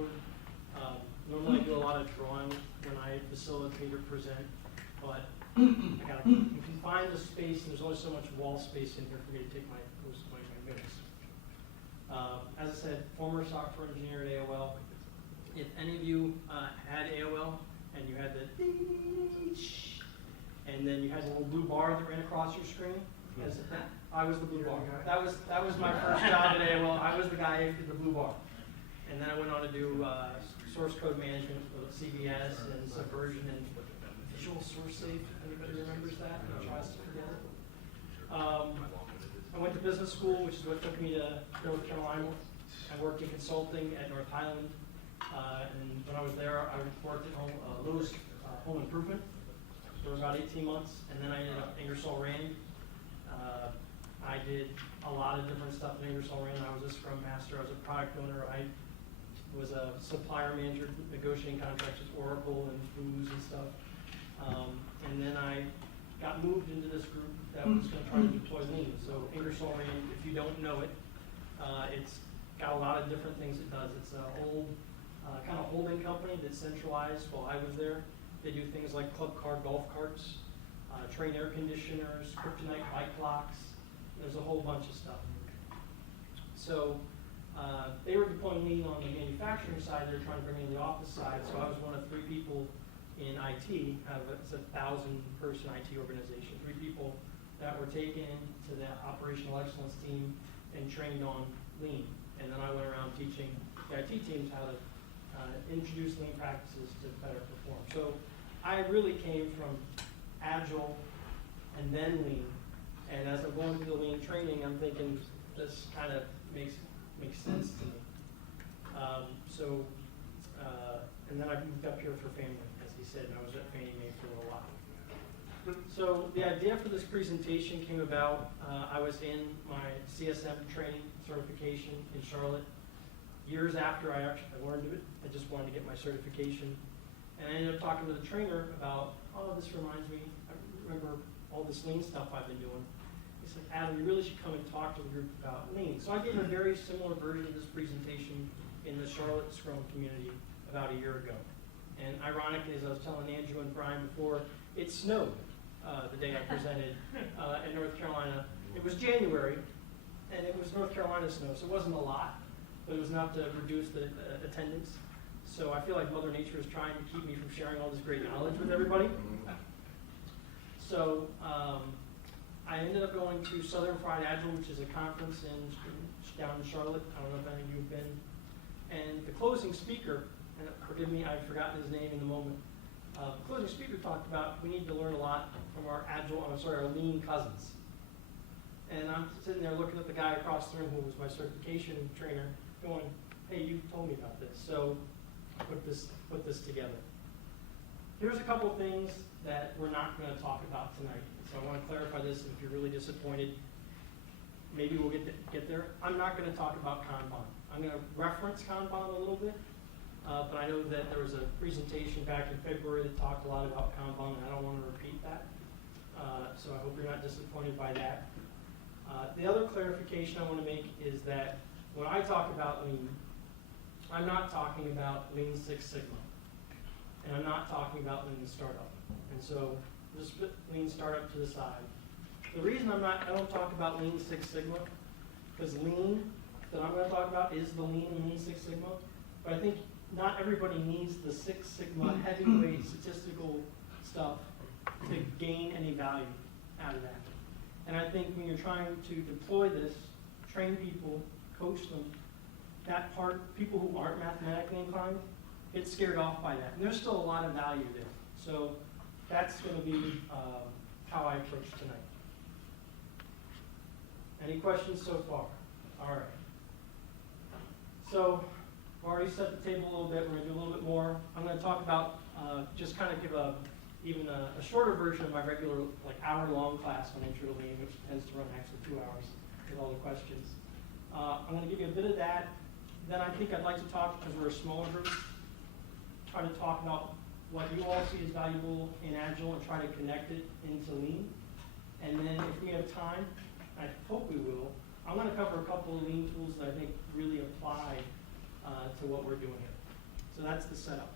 whiteboard. Normally I do a lot of drawing when I facilitate or present, but I gotta confine the space, and there's only so much wall space in here for me to take most of my notes. As I said, former software engineer at AOL. If any of you had AOL and you had the and then you had a little blue bar that ran across your screen, I was the blue bar. That was my first job at AOL. I was the guy who did the blue bar. And then I went on to do source code management with CVS and Subversion and Visual Source Safe. Anybody remembers that? And tries to forget it. I went to business school, which is what took me to North Carolina. I worked in consulting at North Highland. And when I was there, I worked at Lowe's Home Improvement for about 18 months. And then I ended up at Ingersoll Rand. I did a lot of different stuff in Ingersoll Rand. I was a Scrum Master. I was a product owner. I was a supplier manager negotiating contracts with Oracle and Booz and stuff. And then I got moved into this group that was going to try to deploy Lean. So Ingersoll Rand, if you don't know it, it's got a lot of different things it does. It's an old kind of holding company that's centralized. While I was there, they do things like club car golf carts, train air conditioners, kryptonite bike locks. There's a whole bunch of stuff. So they were deploying Lean on the manufacturing side. They were trying to bring it in the office side. So I was one of 3 people in IT. It's a 1,000-person IT organization. 3 people that were taken to the operational excellence team and trained on Lean. And then I went around teaching the IT teams how to introduce Lean practices to better perform. So I really came from Agile and then Lean. And as I'm going through the Lean training, I'm thinking this kind of makes sense to me. And then I moved up here for family, as he said, and I was at Fannie Mae for a little while. So the idea for this presentation came about, I was in my CSM training certification in Charlotte. Years after I actually learned it, I just wanted to get my certification. And I ended up talking to the trainer about, oh, this reminds me, I remember all this Lean stuff I've been doing. He said, Adam, you really should come and talk to the group about Lean. So I gave a very similar version of this presentation in the Charlotte Scrum community about a year ago. And ironically, as I was telling Andrew and Brian before, it snowed the day I presented in North Carolina. It was January, and it was North Carolina snow, so it wasn't a lot, but it was enough to reduce the attendance. So I feel like Mother Nature is trying to keep me from sharing all this great knowledge with everybody. So I ended up going to Southern Fried Agile, which is a conference down in Charlotte. I don't know if any of you have been. And the closing speaker, and forgive me, I've forgotten his name in the moment. The closing speaker talked about we need to learn a lot from our our Lean cousins. And I'm sitting there looking at the guy across the room who was my certification trainer, going, "Hey, you told me about this." So I put this together. Here's a couple of things that we're not going to talk about tonight. So I want to clarify this. If you're really disappointed, maybe we'll get there. I'm not going to talk about Kanban. I'm going to reference Kanban a little bit, but I know that there was a presentation back in February that talked a lot about Kanban, and I don't want to repeat that. So I hope you're not disappointed by that. The other clarification I want to make is that when I talk about Lean, I'm not talking about Lean Six Sigma, and I'm not talking about Lean Startup. And so just put Lean Startup to the side. The reason I don't talk about Lean Six Sigma, because Lean that I'm going to talk about is the Lean Six Sigma, but I think not everybody needs the Six Sigma heavyweight statistical stuff to gain any value out of that. And I think when you're trying to deploy this, train people, coach them, that part, people who aren't mathematically inclined, get scared off by that. And there's still a lot of value there. So that's going to be how I approach tonight. Any questions so far? All right. So I've already set the table a little bit. We're going to do a little bit more. I'm going to talk about, just kind of give even a shorter version of my regular hour-long class on Intro to Lean, which tends to run actually 2 hours with all the questions. I'm going to give you a bit of that. Then I think I'd like to talk, because we're a smaller group, try to talk about what you all see as valuable in Agile and try to connect it into Lean. And then if we have time, I hope we will, I'm going to cover a couple of Lean tools that I think really apply to what we're doing here. So that's the setup.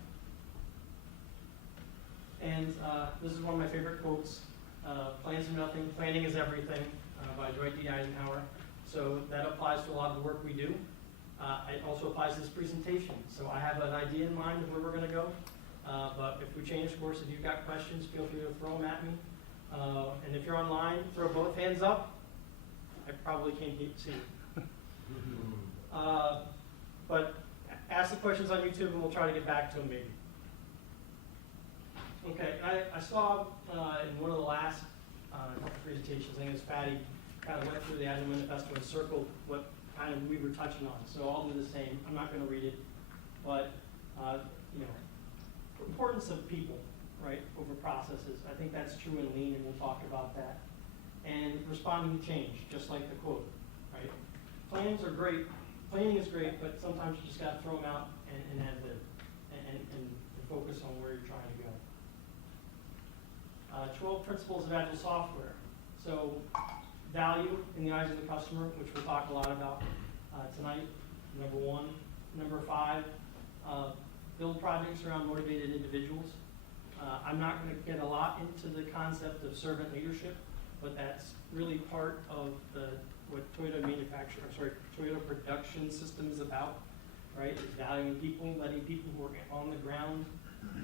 And this is one of my favorite quotes. Plans are nothing, planning is everything, by Dwight D. Eisenhower. So that applies to a lot of the work we do. It also applies to this presentation. So I have an idea in mind of where we're going to go. But if we change course, if you've got questions, feel free to throw them at me. And if you're online, throw both hands up. I probably can't see you. But ask the questions on YouTube and we'll try to get back to them maybe. Okay, I saw in one of the last presentations, I think it was Patty, kind of went through the Agile Manifesto and circled what kind of we were touching on. So I'll do the same. I'm not going to read it, but importance of people, right, over processes. I think that's true in Lean, and we'll talk about that. And responding to change, just like the quote, right? Plans are great. Planning is great, but sometimes you just got to throw them out and ad lib and focus on where you're trying to go. 12 principles of Agile software. So value in the eyes of the customer, which we'll talk a lot about tonight, number 1. Number 5, build projects around motivated individuals. I'm not going to get a lot into the concept of servant leadership, but that's really part of what Toyota production system is about, right? It's valuing people, letting people who are on the ground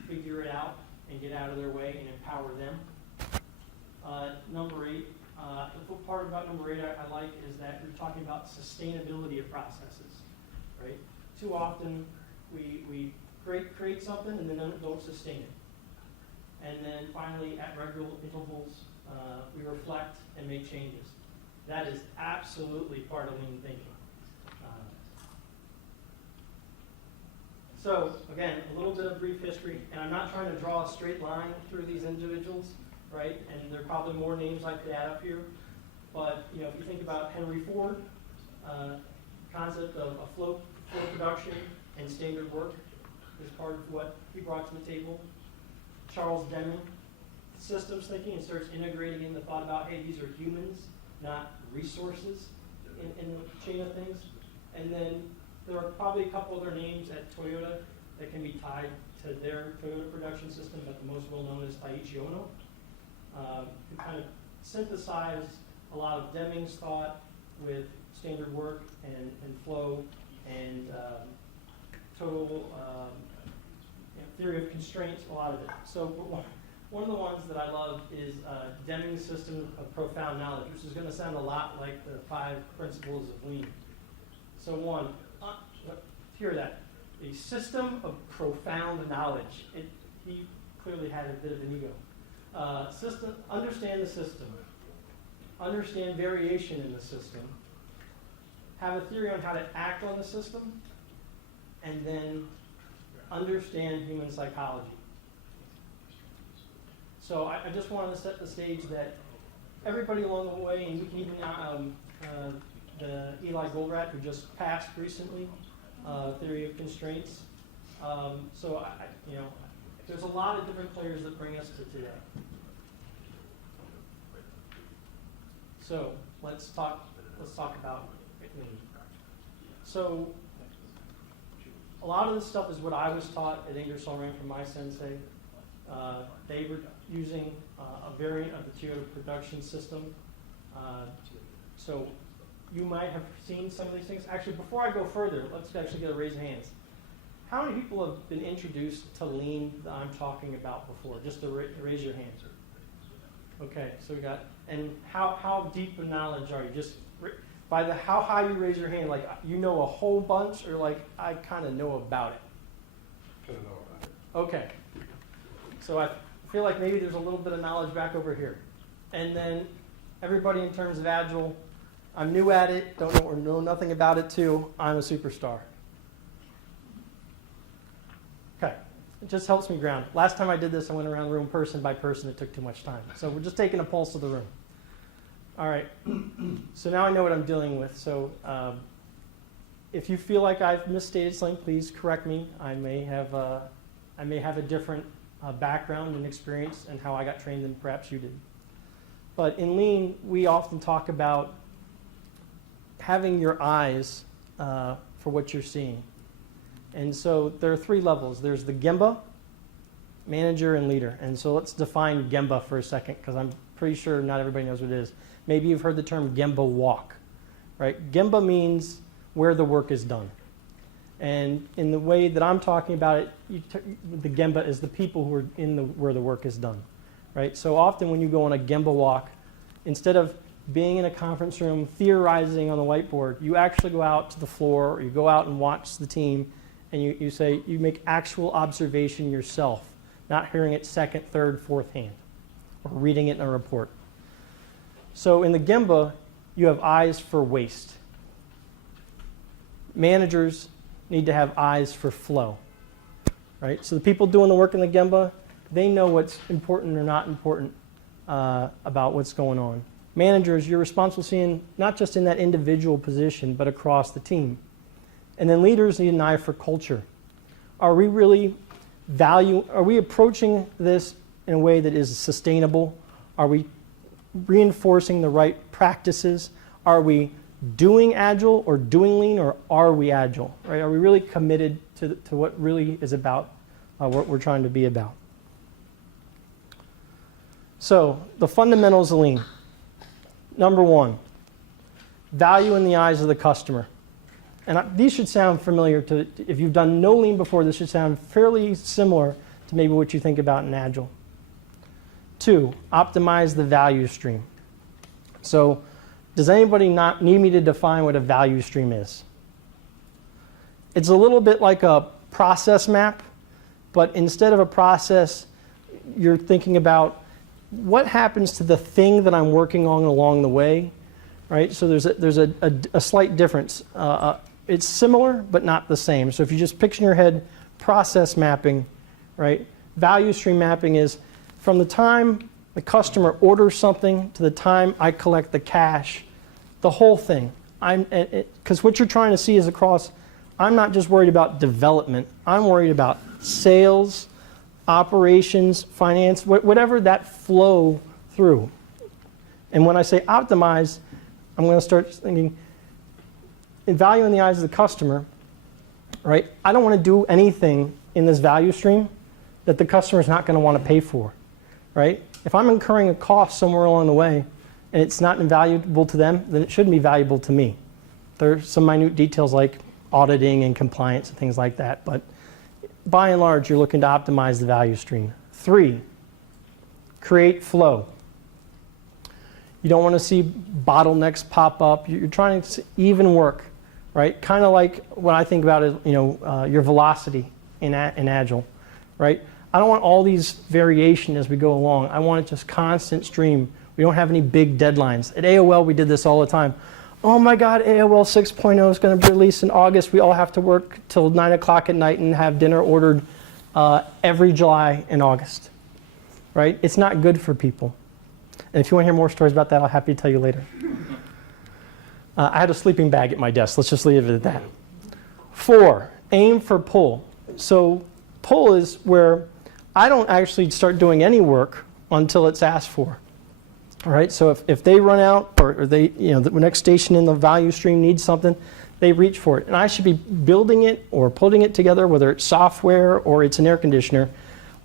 figure it out and get out of their way and empower them. Number 8, the part about number 8 I like is that we're talking about sustainability of processes, right? Too often we create something and then don't sustain it. And then finally, at regular intervals, we reflect and make changes. That is absolutely part of Lean thinking. So again, a little bit of brief history, and I'm not trying to draw a straight line through these individuals, right? And there are probably more names I could add up here. But if you think about Henry Ford, concept of a flow production and standard work is part of what he brought to the table. Charles Deming, systems thinking, and starts integrating in the thought about, hey, these are humans, not resources in the chain of things. And then there are probably a couple other names at Toyota that can be tied to their Toyota production system, but the most well-known is Taiichi Ohno, who kind of synthesized a lot of Deming's thought with standard work and flow and total theory of constraints, a lot of it. So one of the ones that I love is Deming's system of profound knowledge, which is going to sound a lot like the 5 principles of Lean. So one, hear that, a system of profound knowledge. He clearly had a bit of an ego. Understand the system. Understand variation in the system. Have a theory on how to act on the system. And then understand human psychology. So I just wanted to set the stage that everybody along the way, and we can even the Eli Goldratt, who just passed recently, theory of constraints. So there's a lot of different players that bring us to today. So let's talk about Lean. So a lot of this stuff is what I was taught at Ingersoll Rand from my sensei. They were using a variant of the Toyota production system. So you might have seen some of these things. Actually, before I go further, let's actually get a raise of hands. How many people have been introduced to Lean that I'm talking about before? Just to raise your hands. Okay, so we got, and how deep of knowledge are you? Just by how high you raise your hand, like you know a whole bunch, or like I kind of know about it? Kind of know about it. Okay. So I feel like maybe there's a little bit of knowledge back over here. And then everybody in terms of Agile, I'm new at it, don't know or know nothing about it too, I'm a superstar. Okay, it just helps me ground. Last time I did this, I went around the room person by person, it took too much time. So we're just taking a pulse of the room. All right, so now I know what I'm dealing with. So if you feel like I've misstated something, please correct me. I may have a different background and experience and how I got trained than perhaps you did. But in Lean, we often talk about having your eyes for what you're seeing. And so there are 3 levels. There's the Gemba, manager, and leader. And so let's define Gemba for a second, because I'm pretty sure not everybody knows what it is. Maybe you've heard the term Gemba walk, right? Gemba means where the work is done. And in the way that I'm talking about it, the Gemba is the people who are where the work is done, right? So often when you go on a Gemba walk, instead of being in a conference room theorizing on the whiteboard, you actually go out to the floor, or you go out and watch the team, and you make actual observation yourself, not hearing it second, third, fourth hand, or reading it in a report. So in the Gemba, you have eyes for waste. Managers need to have eyes for flow, right? So the people doing the work in the Gemba, they know what's important or not important about what's going on. Managers, you're responsible for seeing not just in that individual position, but across the team. And then leaders need an eye for culture. Are we approaching this in a way that is sustainable? Are we reinforcing the right practices? Are we doing Agile or doing Lean, or are we Agile? Right? Are we really committed to what really is about, what we're trying to be about? So the fundamentals of Lean. Number 1, value in the eyes of the customer. And these should sound familiar to, if you've done no Lean before, this should sound fairly similar to maybe what you think about in Agile. 2, optimize the value stream. So does anybody not need me to define what a value stream is? It's a little bit like a process map, but instead of a process, you're thinking about what happens to the thing that I'm working on along the way, right? So there's a slight difference. It's similar, but not the same. So if you just picture in your head process mapping, right? Value stream mapping is from the time the customer orders something to the time I collect the cash, the whole thing. Because what you're trying to see is across, I'm not just worried about development, I'm worried about sales, operations, finance, whatever that flow through. And when I say optimize, I'm going to start thinking in value in the eyes of the customer, right? I don't want to do anything in this value stream that the customer is not going to want to pay for, right? If I'm incurring a cost somewhere along the way and it's not invaluable to them, then it shouldn't be valuable to me. There's some minute details like auditing and compliance and things like that, but by and large, you're looking to optimize the value stream. 3, create flow. You don't want to see bottlenecks pop up. You're trying to even work, right? Kind of like what I think about is, your velocity in Agile, right? I don't want all these variation as we go along. I want it just constant stream. We don't have any big deadlines. At AOL, we did this all the time. Oh my God, AOL 6.0 is going to be released in August. We all have to work till 9 o'clock at night and have dinner ordered every July and August, right? It's not good for people. And if you want to hear more stories about that, I'll happy to tell you later. I had a sleeping bag at my desk. Let's just leave it at that. 4, aim for pull. So pull is where I don't actually start doing any work until it's asked for. All right, so if they run out or they, the next station in the value stream needs something, they reach for it. And I should be building it or putting it together, whether it's software or it's an air conditioner,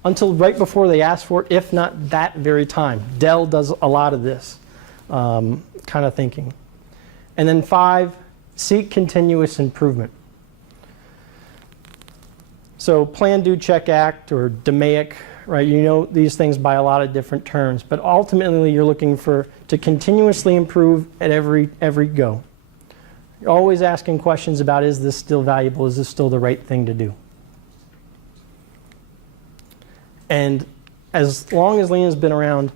until right before they ask for it, if not that very time. Dell does a lot of this kind of thinking. And then 5, seek continuous improvement. So plan, do, check, act, or DMAIC, right? You know these things by a lot of different terms, but ultimately you're looking to continuously improve at every go. You're always asking questions about, is this still valuable? Is this still the right thing to do? And as long as Lean has been around,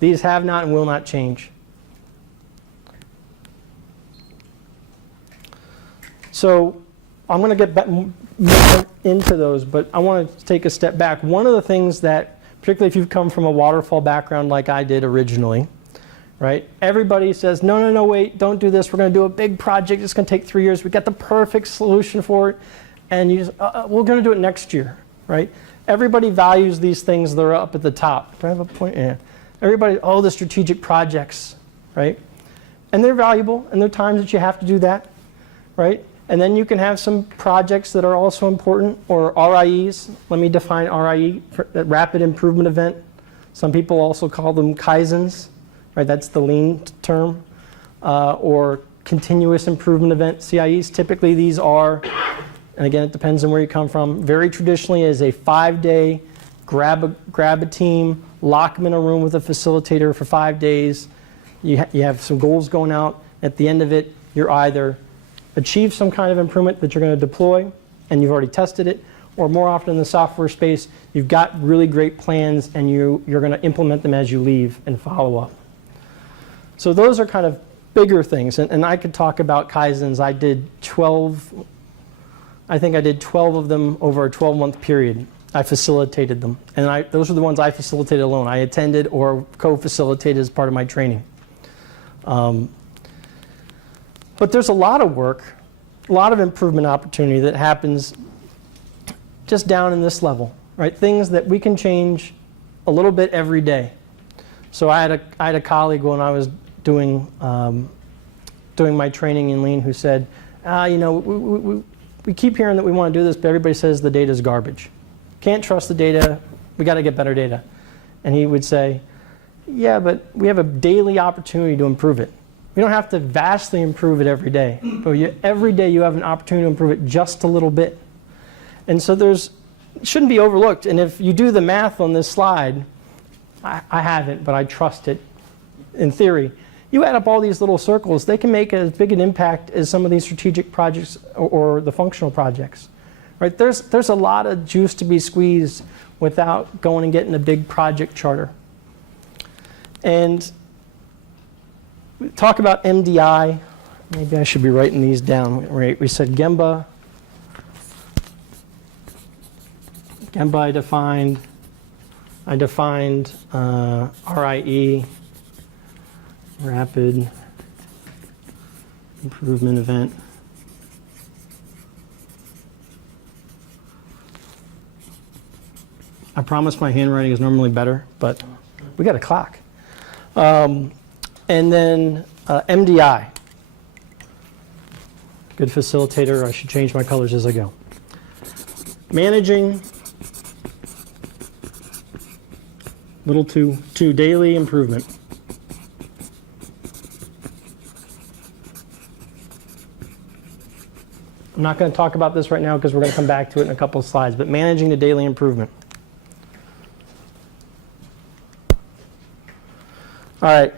these have not and will not change. So I'm going to get back more into those, but I want to take a step back. One of the things that, particularly if you've come from a waterfall background like I did originally, right? Everybody says, no, wait, don't do this. We're going to do a big project. It's going to take 3 years. We got the perfect solution for it. And you just, we're going to do it next year, right? Everybody values these things that are up at the top. Do I have a point? Yeah. Everybody, the strategic projects, right? And they're valuable, and there are times that you have to do that, right? And then you can have some projects that are also important, or RIEs. Let me define RIE, rapid improvement event. Some people also call them Kaizens, right? That's the lean term. Or continuous improvement event, CIEs. Typically these are, and again, it depends on where you come from, very traditionally is a 5-day, grab a team, lock them in a room with a facilitator for 5 days. You have some goals going out. At the end of it, you're either achieve some kind of improvement that you're going to deploy, and you've already tested it, or more often in the software space, you've got really great plans and you're going to implement them as you leave and follow up. So those are kind of bigger things, and I could talk about Kaizens. I think I did 12 of them over a 12-month period. I facilitated them, and those are the ones I facilitated alone. I attended or co-facilitated as part of my training. But there's a lot of work, a lot of improvement opportunity that happens just down in this level, right? Things that we can change a little bit every day. So I had a colleague when I was doing my training in Lean who said, we keep hearing that we want to do this, but everybody says the data is garbage. Can't trust the data. We got to get better data. And he would say, yeah, but we have a daily opportunity to improve it. We don't have to vastly improve it every day, but every day you have an opportunity to improve it just a little bit. And so it shouldn't be overlooked. And if you do the math on this slide, I haven't, but I trust it in theory. You add up all these little circles, they can make as big an impact as some of these strategic projects or the functional projects. Right? There's a lot of juice to be squeezed without going and getting a big project charter. And talk about MDI. Maybe I should be writing these down. Right? We said Gemba. Gemba I defined RIE, rapid improvement event. I promise my handwriting is normally better, but we got a clock. And then MDI. Good facilitator. I should change my colors as I go. Managing little to daily improvement. I'm not going to talk about this right now because we're going to come back to it in a couple of slides, but managing the daily improvement. All right.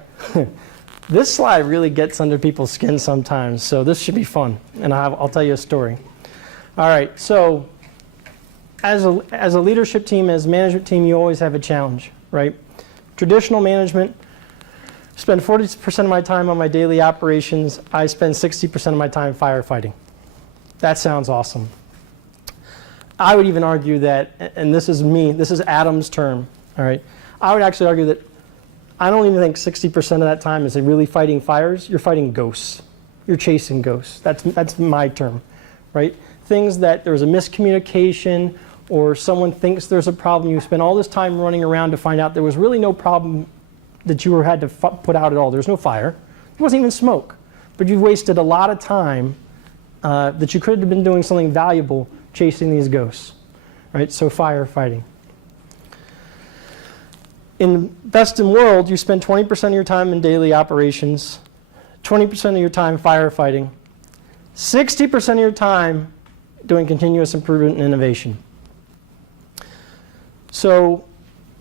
This slide really gets under people's skin sometimes, so this should be fun, and I'll tell you a story. All right, so as a leadership team, as a management team, you always have a challenge, right? Traditional management, spend 40% of my time on my daily operations. I spend 60% of my time firefighting. That sounds awesome. I would even argue that, and this is Adam's term, all right? I would actually argue that I don't even think 60% of that time is really fighting fires. You're fighting ghosts. You're chasing ghosts. That's my term, right? Things that there's a miscommunication or someone thinks there's a problem. You spend all this time running around to find out there was really no problem that you had to put out at all. There's no fire. There wasn't even smoke. But you've wasted a lot of time that you could have been doing something valuable chasing these ghosts, right? So firefighting. In best in world, you spend 20% of your time in daily operations, 20% of your time firefighting, 60% of your time doing continuous improvement and innovation. So,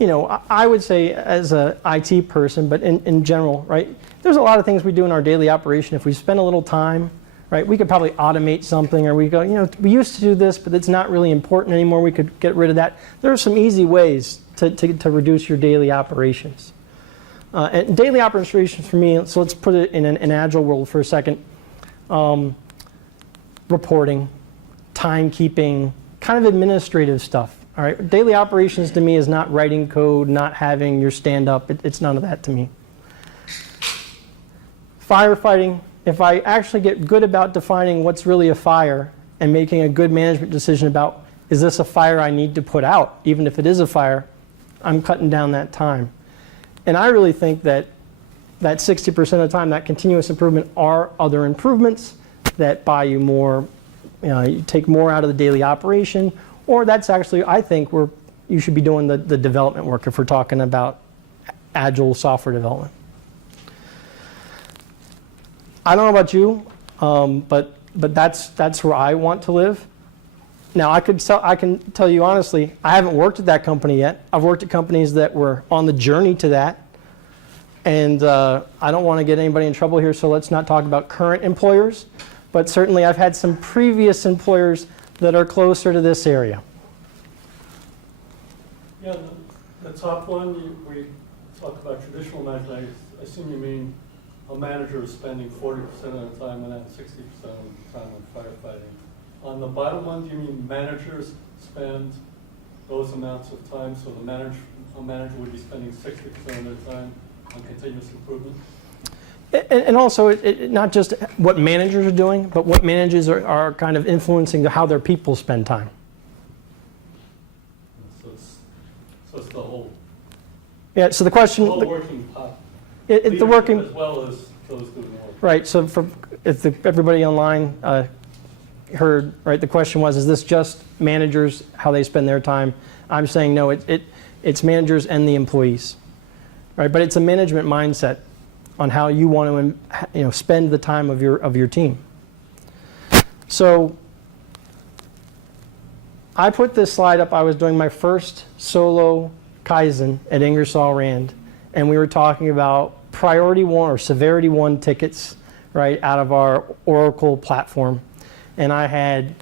I would say as an IT person, but in general, right, there's a lot of things we do in our daily operation. If we spend a little time, right, we could probably automate something, or we go, we used to do this, but it's not really important anymore. We could get rid of that. There are some easy ways to reduce your daily operations. And daily operations for me, so let's put it in an agile world for a second. Reporting, timekeeping, kind of administrative stuff. All right, daily operations to me is not writing code, not having your stand-up. It's none of that to me. Firefighting, if I actually get good about defining what's really a fire and making a good management decision about, is this a fire I need to put out, even if it is a fire, I'm cutting down that time. And I really think that 60% of the time, that continuous improvement are other improvements that buy you more you take more out of the daily operation, or that's actually, I think, where you should be doing the development work if we're talking about agile software development. I don't know about you, but that's where I want to live. Now, I can tell you honestly, I haven't worked at that company yet. I've worked at companies that were on the journey to that. And I don't want to get anybody in trouble here, so let's not talk about current employers. But certainly I've had some previous employers that are closer to this area. Yeah, the top one, we talk about traditional management. I assume you mean a manager is spending 40% of the time and then 60% of the time on firefighting. On the bottom one, do you mean managers spend those amounts of time, so a manager would be spending 60% of their time on continuous improvement? And also, not just what managers are doing, but what managers are kind of influencing how their people spend time. So it's the whole, Yeah, so the question... the whole working pot. The working... As well as those doing the work. Right, so if everybody online heard, right, the question was, is this just managers, how they spend their time? I'm saying no, it's managers and the employees. Right, but it's a management mindset on how you want to, spend the time of your team. So I put this slide up. I was doing my first solo Kaizen at Ingersoll Rand, and we were talking about priority 1 or severity 1 tickets, right, out of our Oracle platform. And I had,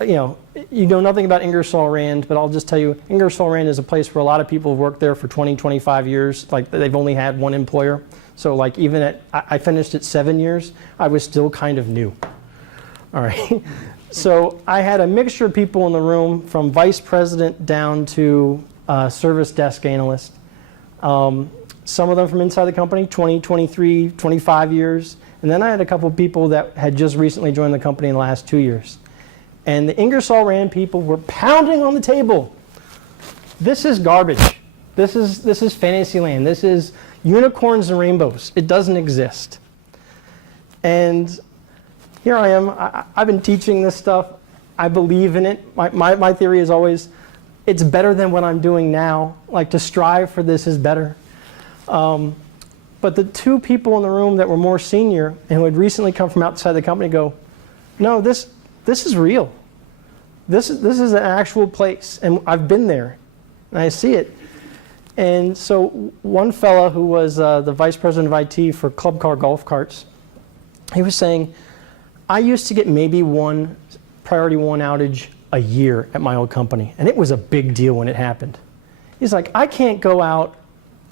you know nothing about Ingersoll Rand, but I'll just tell you, Ingersoll Rand is a place where a lot of people have worked there for 20, 25 years. Like, they've only had one employer. So, like, even I finished at 7 years, I was still kind of new. All right. So I had a mixture of people in the room, from vice president down to service desk analyst. Some of them from inside the company, 20, 23, 25 years. And then I had a couple of people that had just recently joined the company in the last 2 years. And the Ingersoll Rand people were pounding on the table. This is garbage. This is fantasy land. This is unicorns and rainbows. It doesn't exist. And here I am. I've been teaching this stuff. I believe in it. My theory is always, it's better than what I'm doing now. Like, to strive for this is better. But the two people in the room that were more senior and who had recently come from outside the company go, no, this is real. This is an actual place, and I've been there, and I see it. And so one fella who was the vice president of IT for Club Car Golf Carts, he was saying, I used to get maybe one priority 1 outage a year at my old company, and it was a big deal when it happened. He's like, I can't go out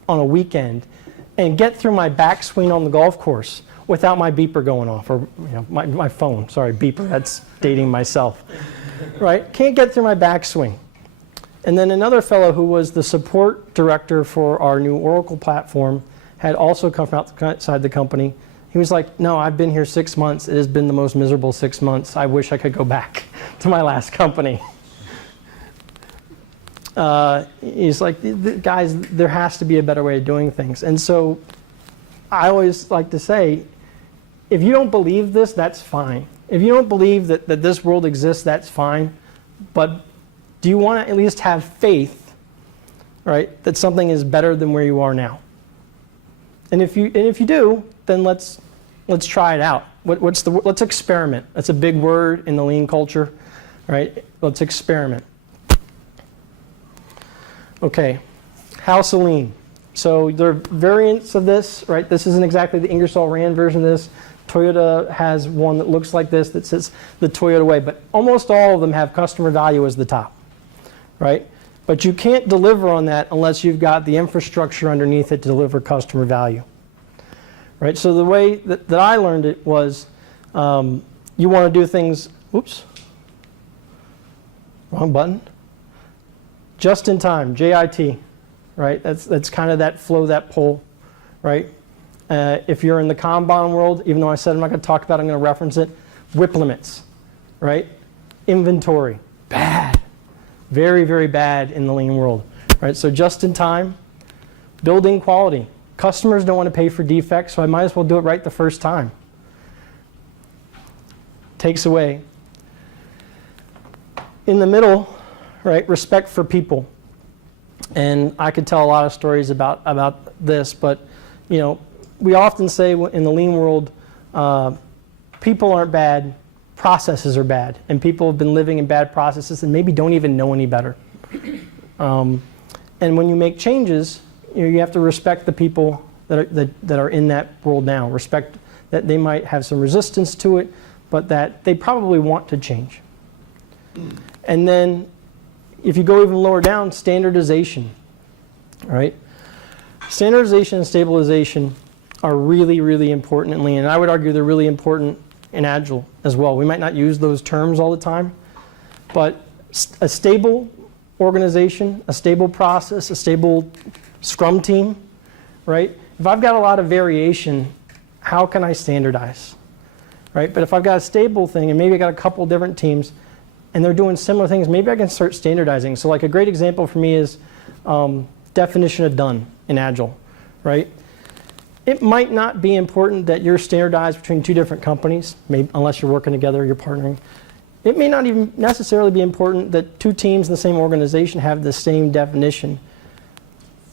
on a weekend and get through my backswing on the golf course without my beeper going off, or my phone. Sorry, beeper, that's dating myself. Right? Can't get through my backswing. And then another fellow who was the support director for our new Oracle platform had also come from outside the company. He was like, no, I've been here 6 months. It has been the most miserable 6 months. I wish I could go back to my last company. He's like, guys, there has to be a better way of doing things. And so I always like to say, if you don't believe this, that's fine. If you don't believe that this world exists, that's fine. But do you want to at least have faith, right, that something is better than where you are now? And if you do, then let's try it out. Let's experiment. That's a big word in the lean culture, right? Let's experiment. Okay, House of Lean. So there are variants of this, right? This isn't exactly the Ingersoll Rand version of this. Toyota has one that looks like this that says the Toyota way, but almost all of them have customer value as the top, right? But you can't deliver on that unless you've got the infrastructure underneath it to deliver customer value, right? So the way that I learned it was you want to do things, oops, wrong button. Just in time, JIT, right? That's kind of that flow, that pull, right? If you're in the Kanban world, even though I said I'm not going to talk about it, I'm going to reference it, WIP limits, right? Inventory, bad. Very, very bad in the lean world, right? So just in time, building quality. Customers don't want to pay for defects, so I might as well do it right the first time. Takes away in the middle, right, respect for people. And I could tell a lot of stories about this, but we often say in the lean world, people aren't bad, processes are bad, and people have been living in bad processes and maybe don't even know any better. And when you make changes, you have to respect the people that are in that world now. Respect that they might have some resistance to it, but that they probably want to change. And then, if you go even lower down, standardization. All right, standardization and stabilization are really, really important in Lean, and I would argue they're really important in Agile as well. We might not use those terms all the time, but a stable organization, a stable process, a stable Scrum team, right? If I've got a lot of variation, how can I standardize, right? But if I've got a stable thing and maybe I got a couple different teams and they're doing similar things, maybe I can start standardizing. So like a great example for me is definition of done in Agile, right? It might not be important that you're standardized between two different companies, maybe, unless you're working together, you're partnering. It may not even necessarily be important that two teams in the same organization have the same definition.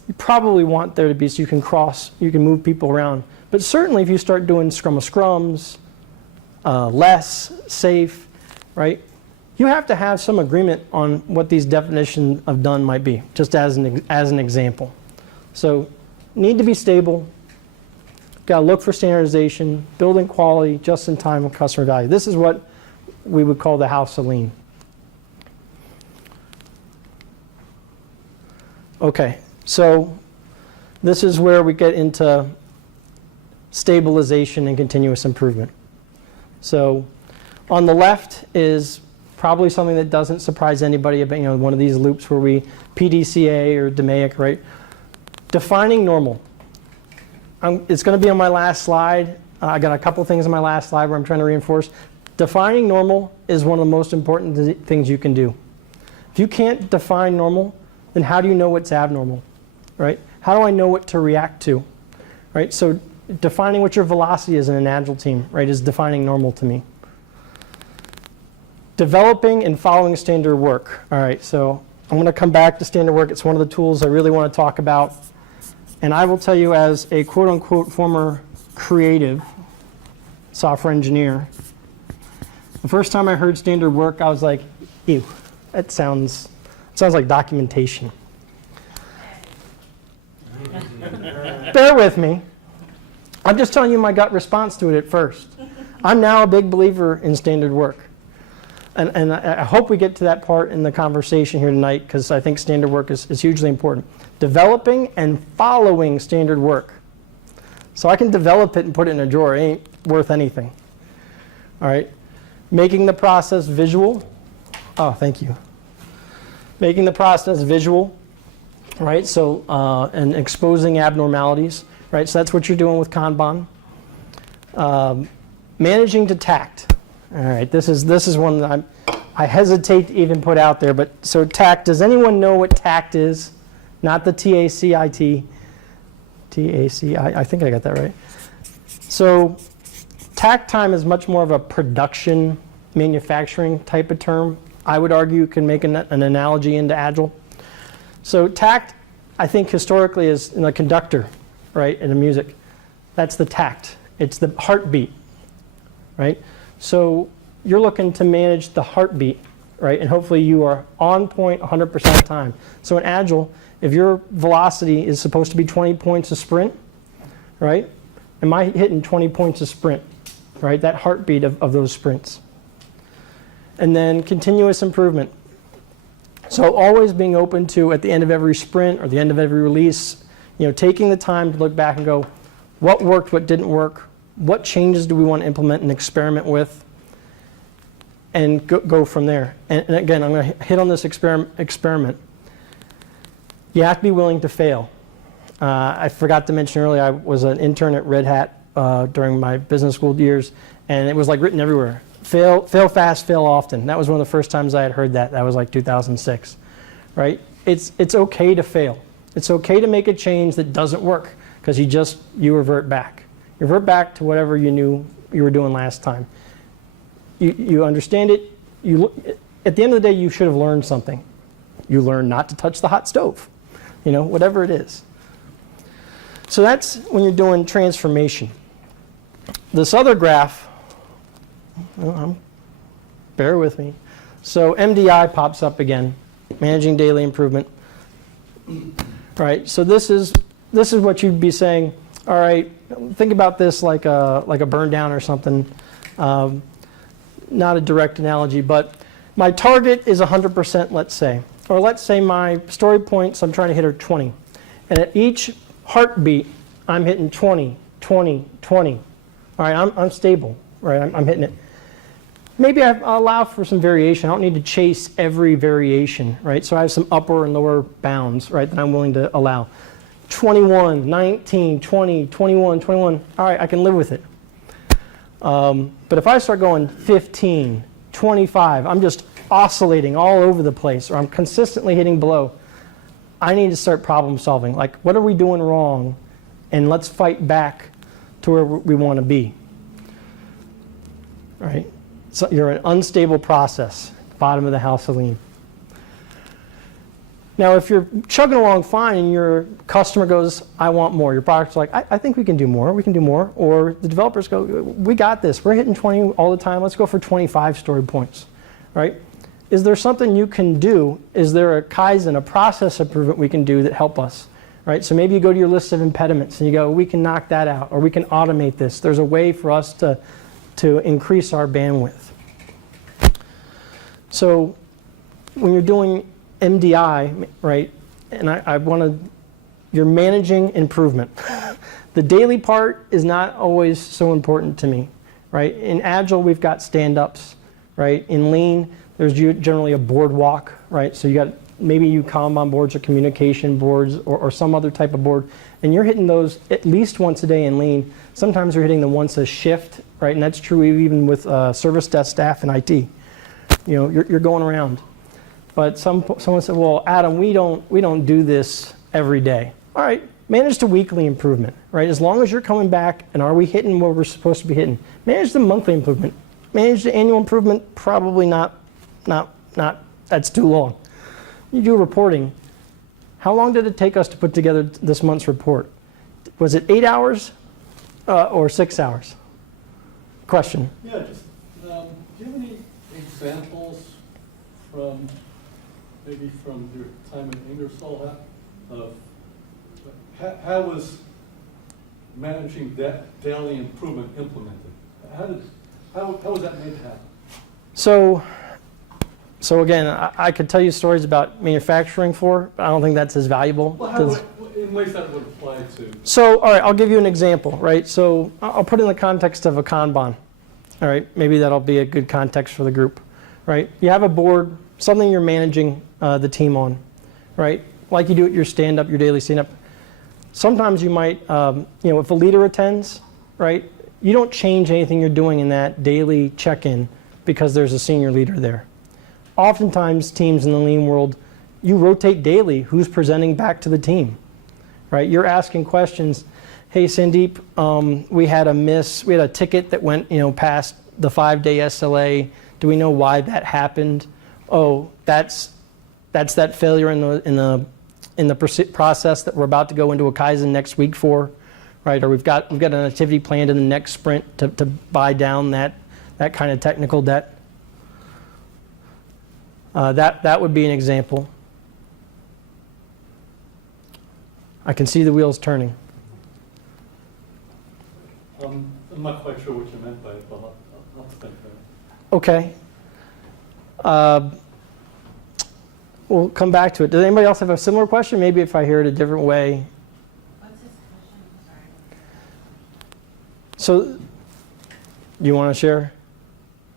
You probably want there to be so you can move people around. But certainly if you start doing Scrum of Scrums, less, safe, right? You have to have some agreement on what these definitions of done might be, just as an example. So need to be stable, got to look for standardization, building quality, just in time with customer value. This is what we would call the house of Lean. Okay, so this is where we get into stabilization and continuous improvement. So on the left is probably something that doesn't surprise anybody about, one of these loops where we PDCA or DMAIC, right? Defining normal. It's going to be on my last slide. I got a couple things on my last slide where I'm trying to reinforce. Defining normal is one of the most important things you can do. If you can't define normal, then how do you know what's abnormal, right? How do I know what to react to, right? So defining what your velocity is in an Agile team, right, is defining normal to me. Developing and following standard work. All right, so I'm going to come back to standard work. It's one of the tools I really want to talk about. And I will tell you, as a quote-unquote former creative software engineer, the first time I heard standard work, I was like, ew, that sounds like documentation. Bear with me. I'm just telling you my gut response to it at first. I'm now a big believer in standard work. And I hope we get to that part in the conversation here tonight, because I think standard work is hugely important. Developing and following standard work. So I can develop it and put it in a drawer. It ain't worth anything. All right. Making the process visual. Oh, thank you. Making the process visual, right? So, and exposing abnormalities, right? So that's what you're doing with Kanban. Managing to tact. All right, this is one that I hesitate to even put out there, but so tact, does anyone know what tact is? Not the T-A-C-I-T. T-A-C-I, I think I got that right. So tact time is much more of a production, manufacturing type of term. I would argue can make an analogy into Agile. So tact, I think historically is in a conductor, right, in the music. That's the tact. It's the heartbeat, right? So you're looking to manage the heartbeat, right? And hopefully you are on point 100% of the time. So in Agile, if your velocity is supposed to be 20 points a sprint, right? Am I hitting 20 points a sprint, right? That heartbeat of those sprints. And then continuous improvement. So always being open to, at the end of every sprint or the end of every release, taking the time to look back and go, what worked, what didn't work, what changes do we want to implement and experiment with, and go from there. And again, I'm going to hit on this experiment. You have to be willing to fail. I forgot to mention earlier, I was an intern at Red Hat during my business school years, and it was like written everywhere. Fail fast, fail often. That was one of the first times I had heard that. That was like 2006, right? It's okay to fail. It's okay to make a change that doesn't work, because you revert back. You revert back to whatever you knew you were doing last time. You understand it. at the end of the day, you should have learned something. You learned not to touch the hot stove, whatever it is. So that's when you're doing transformation. This other graph, bear with me. So MDI pops up again, managing daily improvement. Right. So this is what you'd be saying. All right, think about this like a burn down or something. Not a direct analogy, but my target is 100%, let's say. Or let's say my story points I'm trying to hit are 20. And at each heartbeat, I'm hitting 20, 20, 20. All right, I'm stable, right? I'm hitting it. Maybe I'll allow for some variation. I don't need to chase every variation, right? So I have some upper and lower bounds, right, that I'm willing to allow. 21, 19, 20, 21, 21. All right, I can live with it. But if I start going 15, 25, I'm just oscillating all over the place, or I'm consistently hitting below, I need to start problem solving. Like, what are we doing wrong? And let's fight back to where we want to be. Right? So you're an unstable process, bottom of the house of lean. Now, if you're chugging along fine and your customer goes, I want more, your product's like, I think we can do more, or the developers go, we got this, we're hitting 20 all the time, let's go for 25 story points, right? Is there something you can do? Is there a Kaizen, a process improvement we can do that help us, right? So maybe you go to your list of impediments and you go, we can knock that out, or we can automate this. There's a way for us to increase our bandwidth. So when you're doing MDI, right, and I want to, you're managing improvement. The daily part is not always so important to me, right? In Agile, we've got stand-ups, right? In Lean, there's generally a board walk, right? So you got, maybe you Kanban boards or communication boards or some other type of board, and you're hitting those at least once a day in Lean. Sometimes you're hitting them once a shift, right? And that's true even with service desk staff and IT. You're going around. But someone said, well, Adam, we don't do this every day. All right, manage the weekly improvement, right? As long as you're coming back and are we hitting what we're supposed to be hitting? Manage the monthly improvement. Manage the annual improvement, probably not, that's too long. You do reporting. How long did it take us to put together this month's report? Was it 8 hours or 6 hours? Question. Yeah, just, do you have any examples maybe from your time at Ingersoll, of how was managing that daily improvement implemented? How was that made to happen? So again, I could tell you stories about manufacturing but I don't think that's as valuable. Well, in ways that would apply to. So, all right, I'll give you an example, right? So I'll put it in the context of a Kanban. All right, maybe that'll be a good context for the group, right? You have a board, something you're managing the team on, right? Like you do at your stand-up, your daily stand-up. Sometimes you might, if a leader attends, right, you don't change anything you're doing in that daily check-in because there's a senior leader there. Oftentimes, teams in the lean world, you rotate daily who's presenting back to the team, right? You're asking questions. Hey, Sandeep, we had a ticket that went, past the 5-day SLA. Do we know why that happened? Oh, that's that failure in the process that we're about to go into a Kaizen next week for, right? Or we've got an activity planned in the next sprint to buy down that kind of technical debt. That would be an example. I can see the wheels turning. I'm not quite sure what you meant by it, but I'll think of it. Okay. We'll come back to it. Does anybody else have a similar question? Maybe if I hear it a different way. What's his question? Sorry. So, you want to share?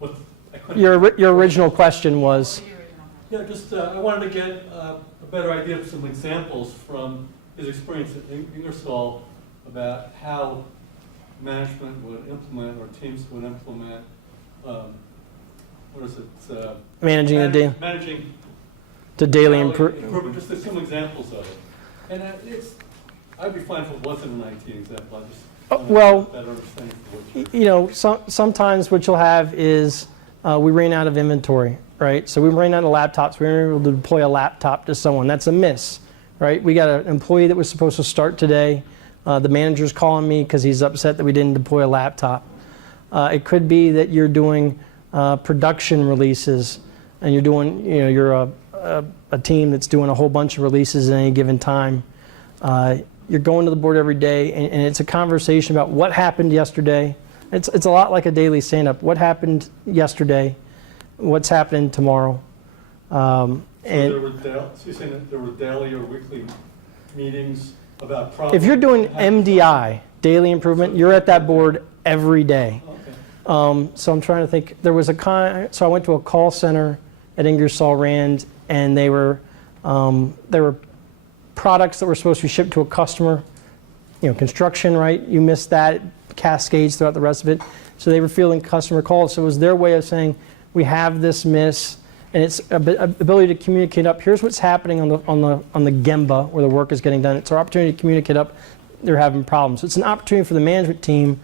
I couldn't- Your original question was. Yeah, just I wanted to get a better idea of some examples from his experience at Ingersoll about how management would implement or teams would implement, Managing the daily improvement. Just some examples of it. And I'd be fine if it wasn't an IT example. I just well, a better understanding of what sometimes what you'll have is we ran out of inventory, right? So we ran out of laptops. We weren't able to deploy a laptop to someone. That's a miss, right? We got an employee that was supposed to start today. The manager's calling me because he's upset that we didn't deploy a laptop. It could be that you're doing production releases, and you're doing, you're a team that's doing a whole bunch of releases at any given time. You're going to the board every day, and it's a conversation about what happened yesterday. It's a lot like a daily stand-up. What happened yesterday? What's happening tomorrow? So you're saying that there were daily or weekly meetings about problems? If you're doing MDI, daily improvement, you're at that board every day. Okay. So I'm trying to think. There was so I went to a call center at Ingersoll Rand, and there were products that were supposed to be shipped to a customer. Construction, right? You missed that. It cascades throughout the rest of it. So they were fielding customer calls. So it was their way of saying, we have this miss, and it's ability to communicate up. Here's what's happening on the Gemba where the work is getting done. It's our opportunity to communicate up. They're having problems. So it's an opportunity for the management team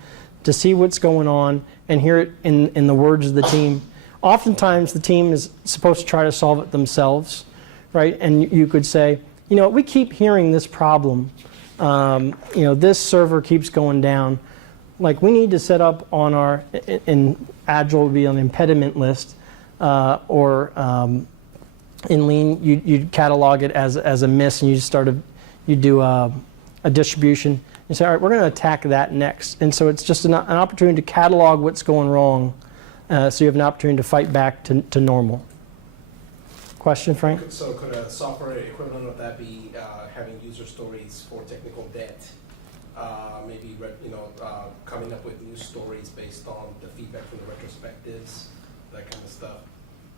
to see what's going on and hear it in the words of the team. Oftentimes, the team is supposed to try to solve it themselves, right? And you could say, we keep hearing this problem. This server keeps going down. Like, we need to set up on our, in Agile would be on the impediment list, or in Lean, you'd catalog it as a miss, and you do a distribution. You say, all right, we're going to attack that next. And so it's just an opportunity to catalog what's going wrong, so you have an opportunity to fight back to normal. Question, Frank? So could a software equivalent of that be having user stories for technical debt? Maybe coming up with new stories based on the feedback from the retrospectives, that kind of stuff.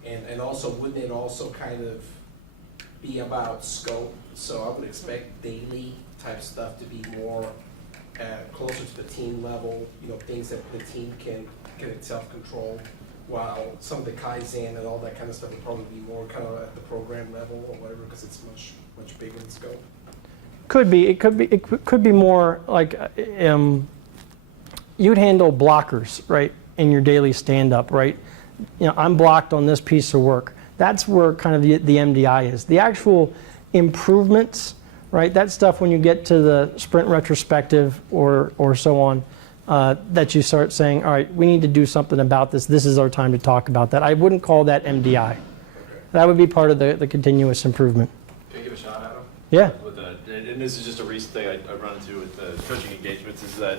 And also, wouldn't it also kind of be about scope? So I would expect daily type stuff to be more closer to the team level, things that the team can itself control, while some of the Kaizen and all that kind of stuff would probably be more kind of at the program level or whatever, because it's much bigger in scope. Could be. It could be more like you'd handle blockers, right, in your daily stand-up, right? I'm blocked on this piece of work. That's where kind of the MDI is. The actual improvements, right? That stuff when you get to the sprint retrospective or so on, that you start saying, all right, we need to do something about this. This is our time to talk about that. I wouldn't call that MDI. Okay. That would be part of the continuous improvement. Can I give a shot at him? Yeah. And this is just a recent thing I run into with the coaching engagements, is that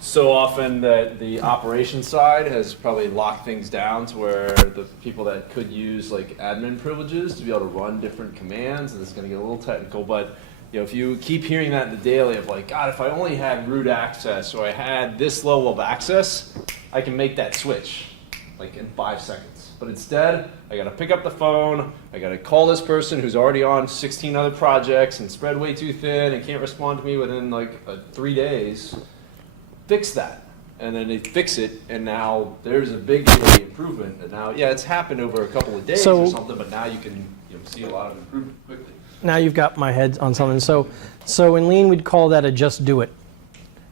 so often that the operations side has probably locked things down to where the people that could use like admin privileges to be able to run different commands, and it's going to get a little technical, but if you keep hearing that in the daily of like, God, if I only had root access or I had this level of access, I can make that switch like in 5 seconds. But instead, I got to pick up the phone, I got to call this person who's already on 16 other projects and spread way too thin and can't respond to me within like 3 days. Fix that. And then they fix it, and now there's a big daily improvement. And now, yeah, it's happened over a couple of days or something, but now you can see a lot of improvement quickly. Now you've got my head on something. So in Lean, we'd call that a just do it,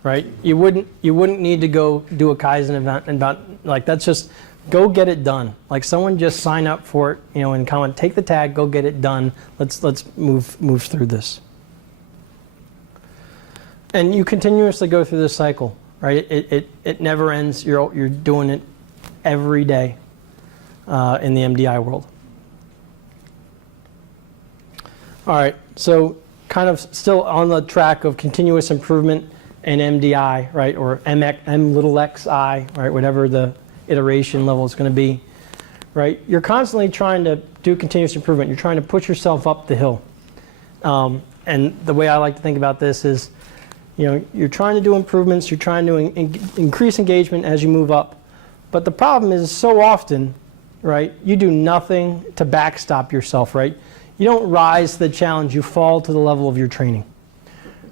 right? You wouldn't need to go do a Kaizen event and like that's just go get it done. Like someone just sign up for it, and comment, take the tag, go get it done. Let's move through this. And you continuously go through this cycle, right? It never ends. You're doing it every day in the MDI world. All right, so kind of still on the track of continuous improvement and MDI, right, or M little xi, right, whatever the iteration level is going to be, right? You're constantly trying to do continuous improvement. You're trying to push yourself up the hill. And the way I like to think about this is, you're trying to do improvements, you're trying to increase engagement as you move up. But the problem is so often, right, you do nothing to backstop yourself, right? You don't rise to the challenge, you fall to the level of your training,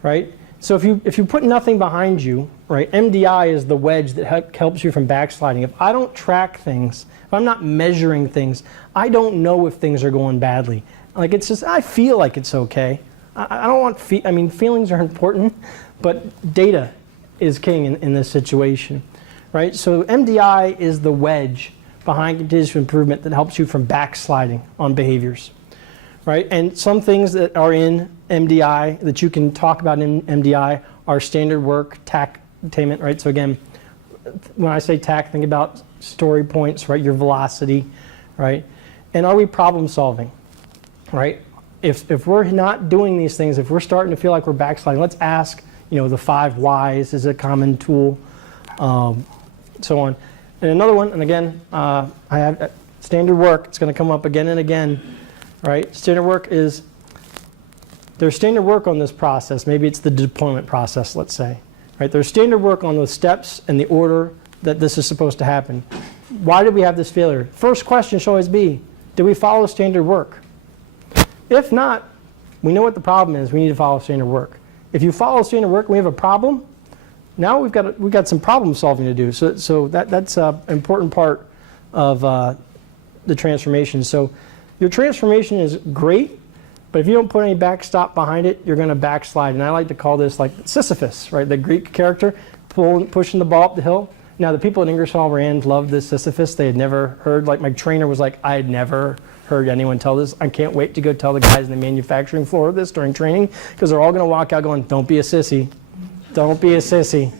right? So if you put nothing behind you, right, MDI is the wedge that helps you from backsliding. If I don't track things, if I'm not measuring things, I don't know if things are going badly. Like it's just, I feel like it's okay. I don't want, feelings are important, but data is king in this situation, right? So MDI is the wedge behind continuous improvement that helps you from backsliding on behaviors, right? And some things that are in MDI that you can talk about in MDI are standard work, TAC attainment, right? So again, when I say TAC, think about story points, right? Your velocity, right? And are we problem solving, right? If we're not doing these things, if we're starting to feel like we're backsliding, let's ask, the 5 whys is a common tool, so on. And another one, and again, I have standard work. It's going to come up again and again, right? Standard work is, there's standard work on this process. Maybe it's the deployment process, let's say, right? There's standard work on the steps and the order that this is supposed to happen. Why did we have this failure? First question should always be, did we follow standard work? If not, we know what the problem is. We need to follow standard work. If you follow standard work and we have a problem, now we've got some problem solving to do. So that's an important part of the transformation. So your transformation is great, but if you don't put any backstop behind it, you're going to backslide. And I like to call this like Sisyphus, right? The Greek character pushing the ball up the hill. Now the people at Ingersoll Rand loved this Sisyphus. They had never heard, like my trainer was like, I had never heard anyone tell this. I can't wait to go tell the guys in the manufacturing floor this during training, because they're all going to walk out going, don't be a sissy. Don't be a sissy.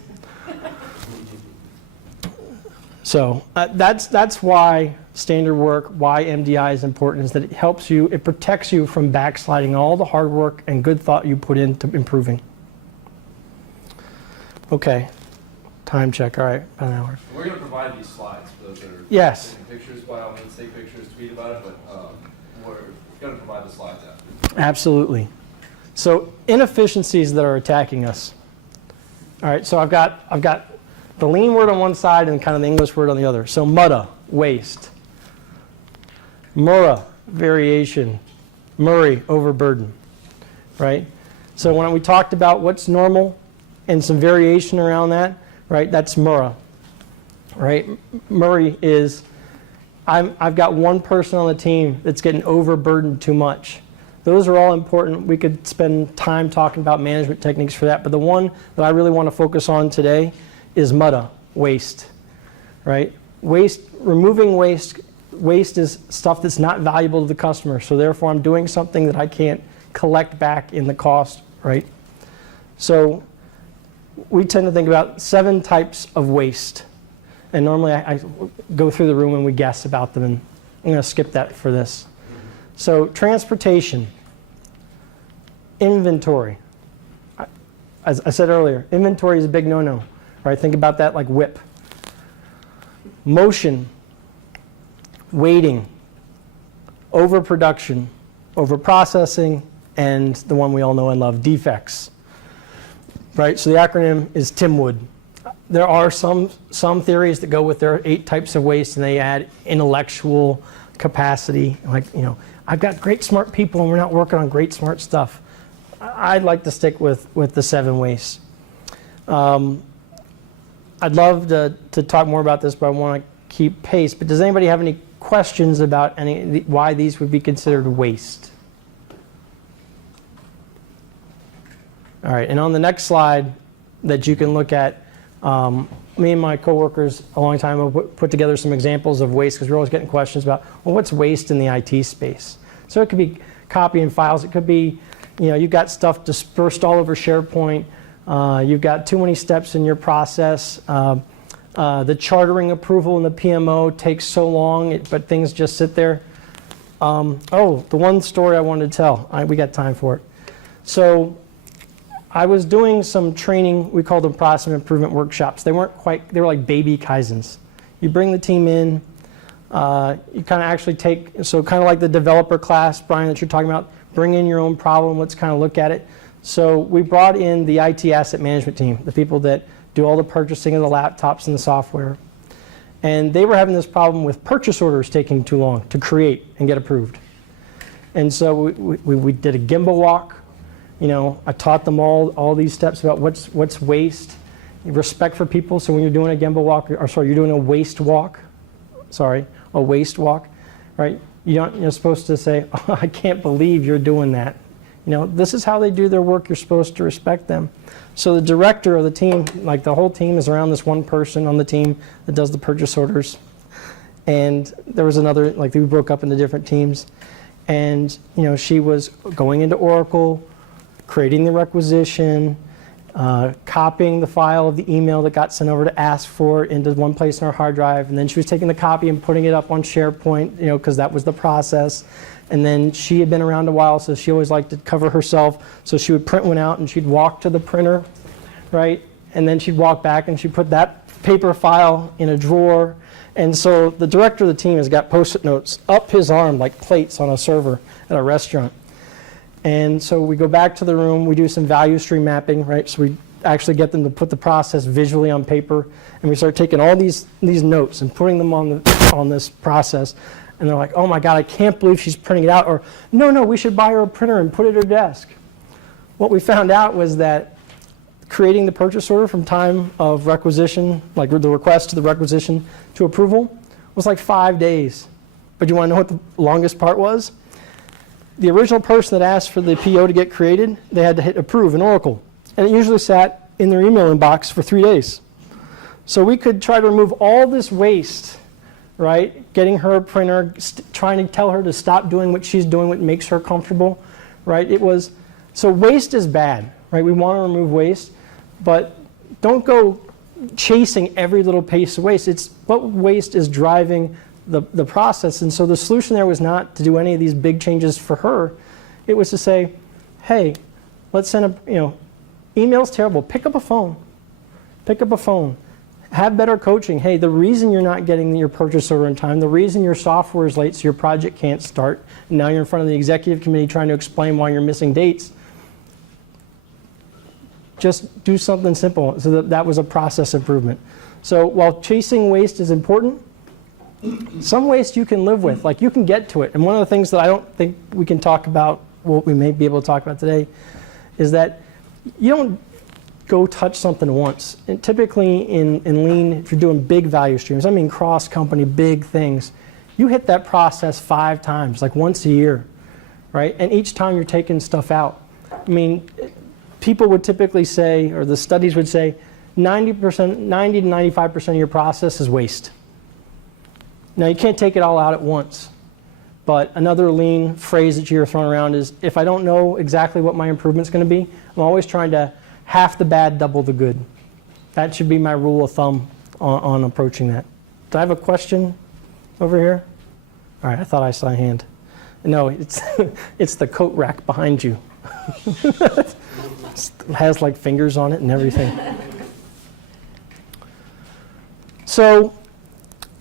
So that's why standard work, why MDI is important, is that it helps you, it protects you from backsliding all the hard work and good thought you put into improving. Okay, time check, all right, about an hour. We're going to provide these slides for those that are Yes. taking pictures. By all means, take pictures, tweet about it, but we're going to provide the slides after. Absolutely. So inefficiencies that are attacking us. All right, so I've got the lean word on one side and kind of the English word on the other. So mutta, waste. Murra, variation. Murray, overburden. Right? So when we talked about what's normal and some variation around that, right, that's murra. Right? Murray is, I've got one person on the team that's getting overburdened too much. Those are all important. We could spend time talking about management techniques for that, but the one that I really want to focus on today is mutta, waste, right? Waste, removing waste is stuff that's not valuable to the customer, so therefore I'm doing something that I can't collect back in the cost, right? So we tend to think about 7 types of waste, and normally I go through the room and we guess about them, and I'm going to skip that for this. So transportation, inventory. As I said earlier, inventory is a big no-no, right? Think about that like whip. Motion, waiting, overproduction, overprocessing, and the one we all know and love, defects. Right? So the acronym is TIMWOOD. There are some theories that go with their 8 types of waste, and they add intellectual capacity, like, I've got great smart people and we're not working on great smart stuff. I'd like to stick with the 7 wastes. I'd love to talk more about this, but I want to keep pace. But does anybody have any questions about why these would be considered waste? All right, and on the next slide that you can look at, me and my coworkers a long time ago put together some examples of waste, because we're always getting questions about, well, what's waste in the IT space? So it could be copying files. It could be, you've got stuff dispersed all over SharePoint. You've got too many steps in your process. The chartering approval in the PMO takes so long, but things just sit there. The one story I wanted to tell. We got time for it. So I was doing some training. We called them process improvement workshops. They were like baby Kaizens. You bring the team in. You kind of actually kind of like the developer class, Brian, that you're talking about. Bring in your own problem. Let's kind of look at it. So we brought in the IT asset management team, the people that do all the purchasing of the laptops and the software. And they were having this problem with purchase orders taking too long to create and get approved. And so we did a Gemba walk. I taught them all these steps about what's waste, respect for people. So when you're doing a Gemba walk, you're doing a waste walk. A waste walk, right? You're supposed to say, oh, I can't believe you're doing that. This is how they do their work. You're supposed to respect them. So the director of the team, like the whole team is around this one person on the team that does the purchase orders. and there was another, like we broke up into different teams, and she was going into Oracle, creating the requisition, copying the file of the email that got sent over to ask for into one place in our hard drive, and then she was taking the copy and putting it up on SharePoint, because that was the process. And then she had been around a while, so she always liked to cover herself, so she would print one out and she'd walk to the printer, right? And then she'd walk back and she'd put that paper file in a drawer. And so the director of the team has got Post-it notes up his arm like plates on a server at a restaurant. And so we go back to the room, we do some value stream mapping, right? So we actually get them to put the process visually on paper, and we start taking all these notes and putting them on this process. And they're like, oh my God, I can't believe she's printing it out. Or, no, we should buy her a printer and put it at her desk. What we found out was that creating the purchase order from time of requisition, like the request to the requisition to approval, was like 5 days. But you want to know what the longest part was? The original person that asked for the PO to get created, they had to hit approve in Oracle. And it usually sat in their email inbox for 3 days. So we could try to remove all this waste, right? Getting her a printer, trying to tell her to stop doing what she's doing, what makes her comfortable, right? So waste is bad, right? We want to remove waste, but don't go chasing every little piece of waste. It's what waste is driving the process. And so the solution there was not to do any of these big changes for her. It was to say, hey, let's send email's terrible. Pick up a phone. Have better coaching. Hey, the reason you're not getting your purchase order in time, the reason your software is late so your project can't start, and now you're in front of the executive committee trying to explain why you're missing dates. Just do something simple. So that was a process improvement. So while chasing waste is important, some waste you can live with. Like you can get to it. And one of the things that I don't think we can talk about, what we may be able to talk about today, is that you don't go touch something once. And typically in Lean, if you're doing big value streams, I mean cross-company, big things, you hit that process 5 times, like once a year, right? And each time you're taking stuff out. I mean, people would typically say, or the studies would say, 90 to 95% of your process is waste. Now, you can't take it all out at once. But another Lean phrase that you're throwing around is, if I don't know exactly what my improvement's going to be, I'm always trying to half the bad, double the good. That should be my rule of thumb on approaching that. Do I have a question over here? All right, I thought I saw a hand. No, it's the coat rack behind you. It has like fingers on it and everything. So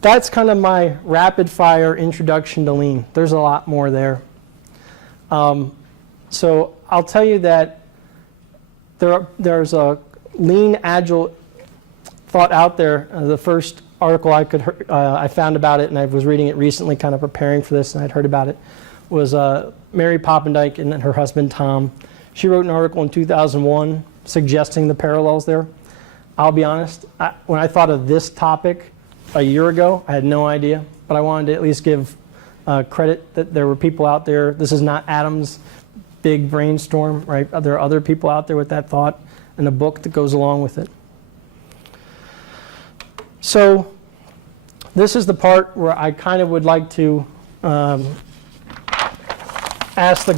that's kind of my rapid fire introduction to Lean. There's a lot more there. So I'll tell you that there's a Lean Agile thought out there. The first article I found about it, and I was reading it recently, kind of preparing for this, and I'd heard about it, was Mary Poppendike and her husband Tom. She wrote an article in 2001 suggesting the parallels there. I'll be honest, when I thought of this topic a year ago, I had no idea, but I wanted to at least give credit that there were people out there. This is not Adam's big brainstorm, right? There are other people out there with that thought and a book that goes along with it. So this is the part where I kind of would like to ask the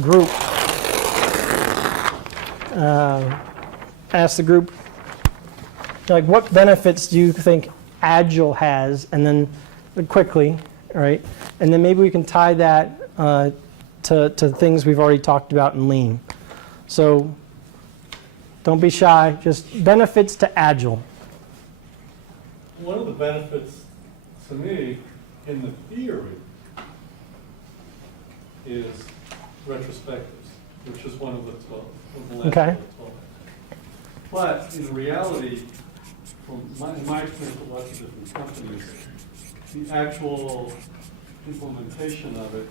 group, like, what benefits do you think Agile has, and then quickly, right? And then maybe we can tie that to things we've already talked about in Lean. So don't be shy, just benefits to Agile. One of the benefits to me in the theory is retrospectives, which is one of the 12. Okay. 12. But in reality, in my experience with lots of different companies, the actual implementation of it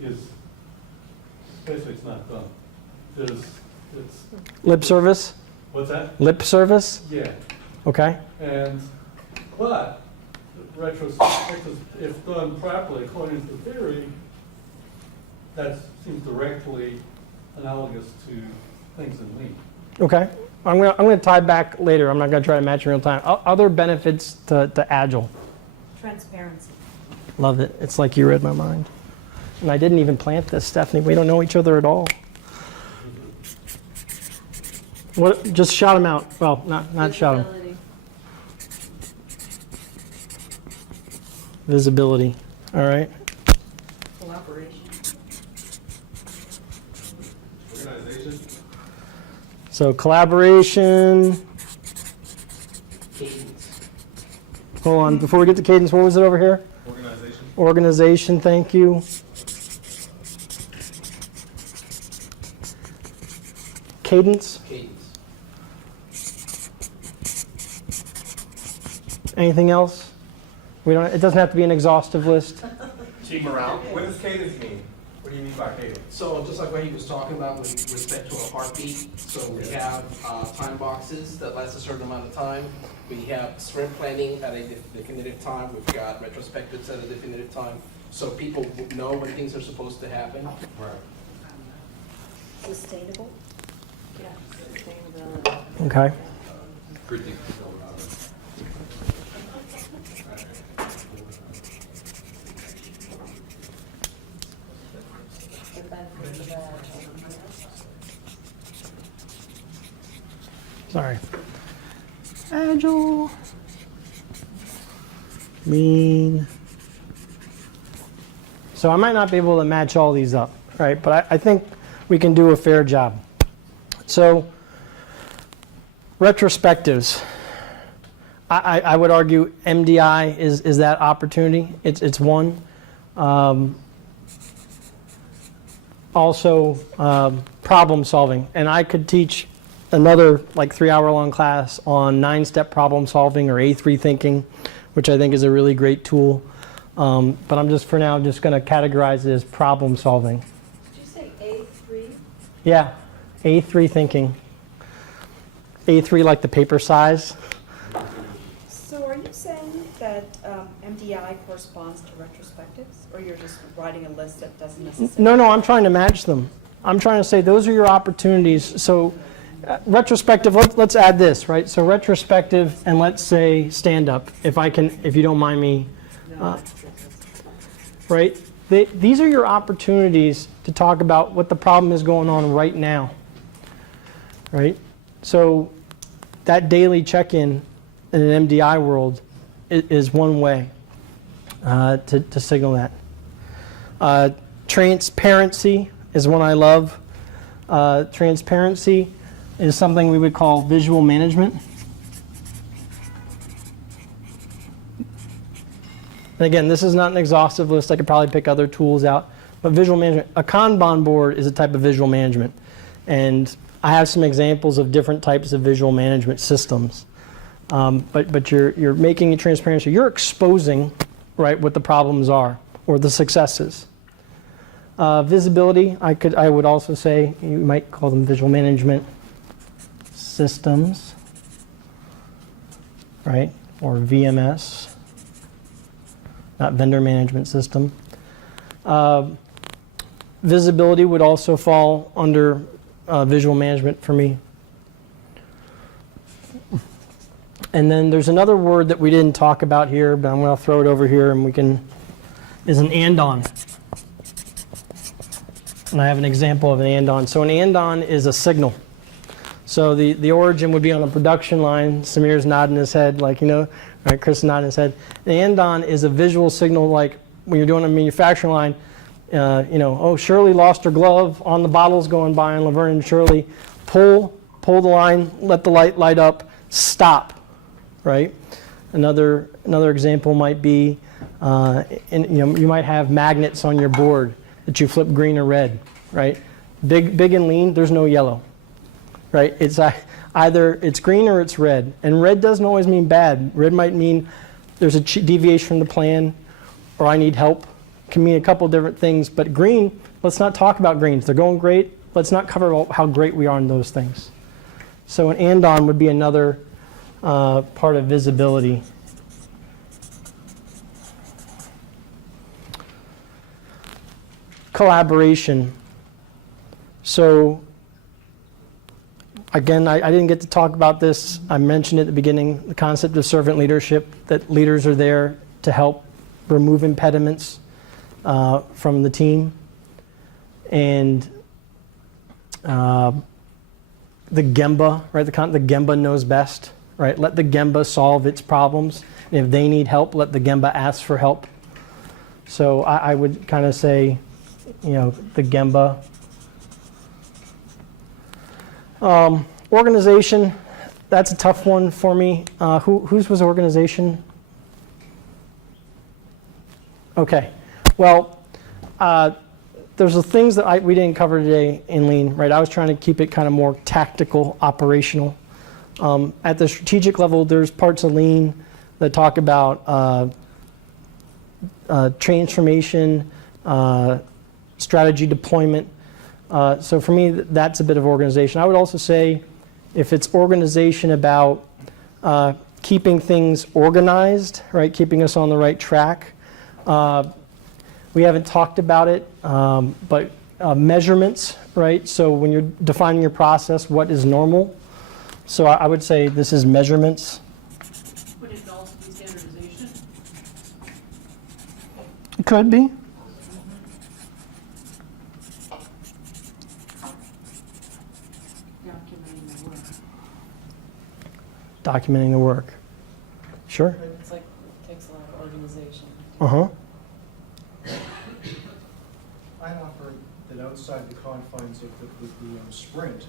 is basically it's not done. It's Lip service? what's that? Lip service? Yeah. Okay. But retrospectives, if done properly according to theory, that seems directly analogous to things in Lean. Okay. I'm gonna tie back later. I'm not gonna try to match in real time. Other benefits to Agile. Transparency. Love it. It's like you read my mind. And I didn't even plant this, Stephanie. We don't know each other at all. What? Just shout them out. Well, not shout them. Visibility. All right. Collaboration. Organization. So collaboration. Cadence. Hold on. Before we get to cadence, what was it over here? Organization. Organization. Thank you. Cadence. Cadence. Anything else? We don't. It doesn't have to be an exhaustive list. Team morale. What does cadence mean? What do you mean by cadence? So just like what he was talking about with respect to a heartbeat, so we have time boxes that last a certain amount of time. We have sprint planning at a definitive time. We've got retrospectives at a definitive time. So people know when things are supposed to happen. Right. Sustainable? Yeah, sustainability. Okay. The benefits of Agile. Sorry. Agile. Lean. So I might not be able to match all these up, right? But I think we can do a fair job. So retrospectives. I would argue MDI is that opportunity. It's one. Also problem solving. And I could teach another like 3-hour-long class on 9-step problem solving or A3 thinking, which I think is a really great tool. But I'm just for now just going to categorize it as problem solving. Did you say A3? Yeah, A3 thinking. A3 like the paper size. So are you saying that MDI corresponds to retrospectives, or you're just writing a list that doesn't necessarily? No, I'm trying to match them. I'm trying to say those are your opportunities. So retrospective, let's add this, right? So retrospective and let's say stand up, if you don't mind me, right? These are your opportunities to talk about what the problem is going on right now, right? So that daily check-in in an MDI world is one way to signal that. Transparency is one I love. Transparency is something we would call visual management. And again, this is not an exhaustive list. I could probably pick other tools out. But visual management, a Kanban board is a type of visual management. And I have some examples of different types of visual management systems. But you're making it transparent. So you're exposing, right, what the problems are or the successes. Visibility, I would also say, you might call them visual management systems, right, or VMS, not vendor management system. Visibility would also fall under visual management for me. And then there's another word that we didn't talk about here, but I'm going to throw it over here and is an and-on. And I have an example of an and-on. So an and-on is a signal. So the origin would be on a production line. Samir's nodding his head like, right? Chris is nodding his head. An and-on is a visual signal like when you're doing a manufacturing line, oh, Shirley lost her glove on the bottles going by, and Laverne and Shirley pull the line, let the light up, stop, right? Another example might be, you might have magnets on your board that you flip green or red, right? Big and lean, there's no yellow, right? It's either it's green or it's red, and red doesn't always mean bad. Red might mean there's a deviation from the plan, or I need help. Can mean a couple different things, but green, let's not talk about greens. They're going great. Let's not cover how great we are in those things. So an and-on would be another part of visibility. Collaboration. So again, I didn't get to talk about this. I mentioned at the beginning the concept of servant leadership, that leaders are there to help remove impediments from the team. And the Gemba, right? The Gemba knows best, right? Let the Gemba solve its problems. And if they need help, let the Gemba ask for help. So I would kind of say, the Gemba. Organization, that's a tough one for me. Whose was organization? Okay. Well, there's the things that we didn't cover today in Lean, right? I was trying to keep it kind of more tactical, operational. At the strategic level, there's parts of Lean that talk about transformation, strategy deployment. So for me, that's a bit of organization. I would also say if it's organization about keeping things organized, right, keeping us on the right track. We haven't talked about it, but measurements, right? So when you're defining your process, what is normal? So I would say this is measurements. Would it also be standardization? It could be. Documenting the work. Documenting the work. Sure. It's like, it takes a lot of organization. Uh-huh. I'd offer that outside the confines of the sprint,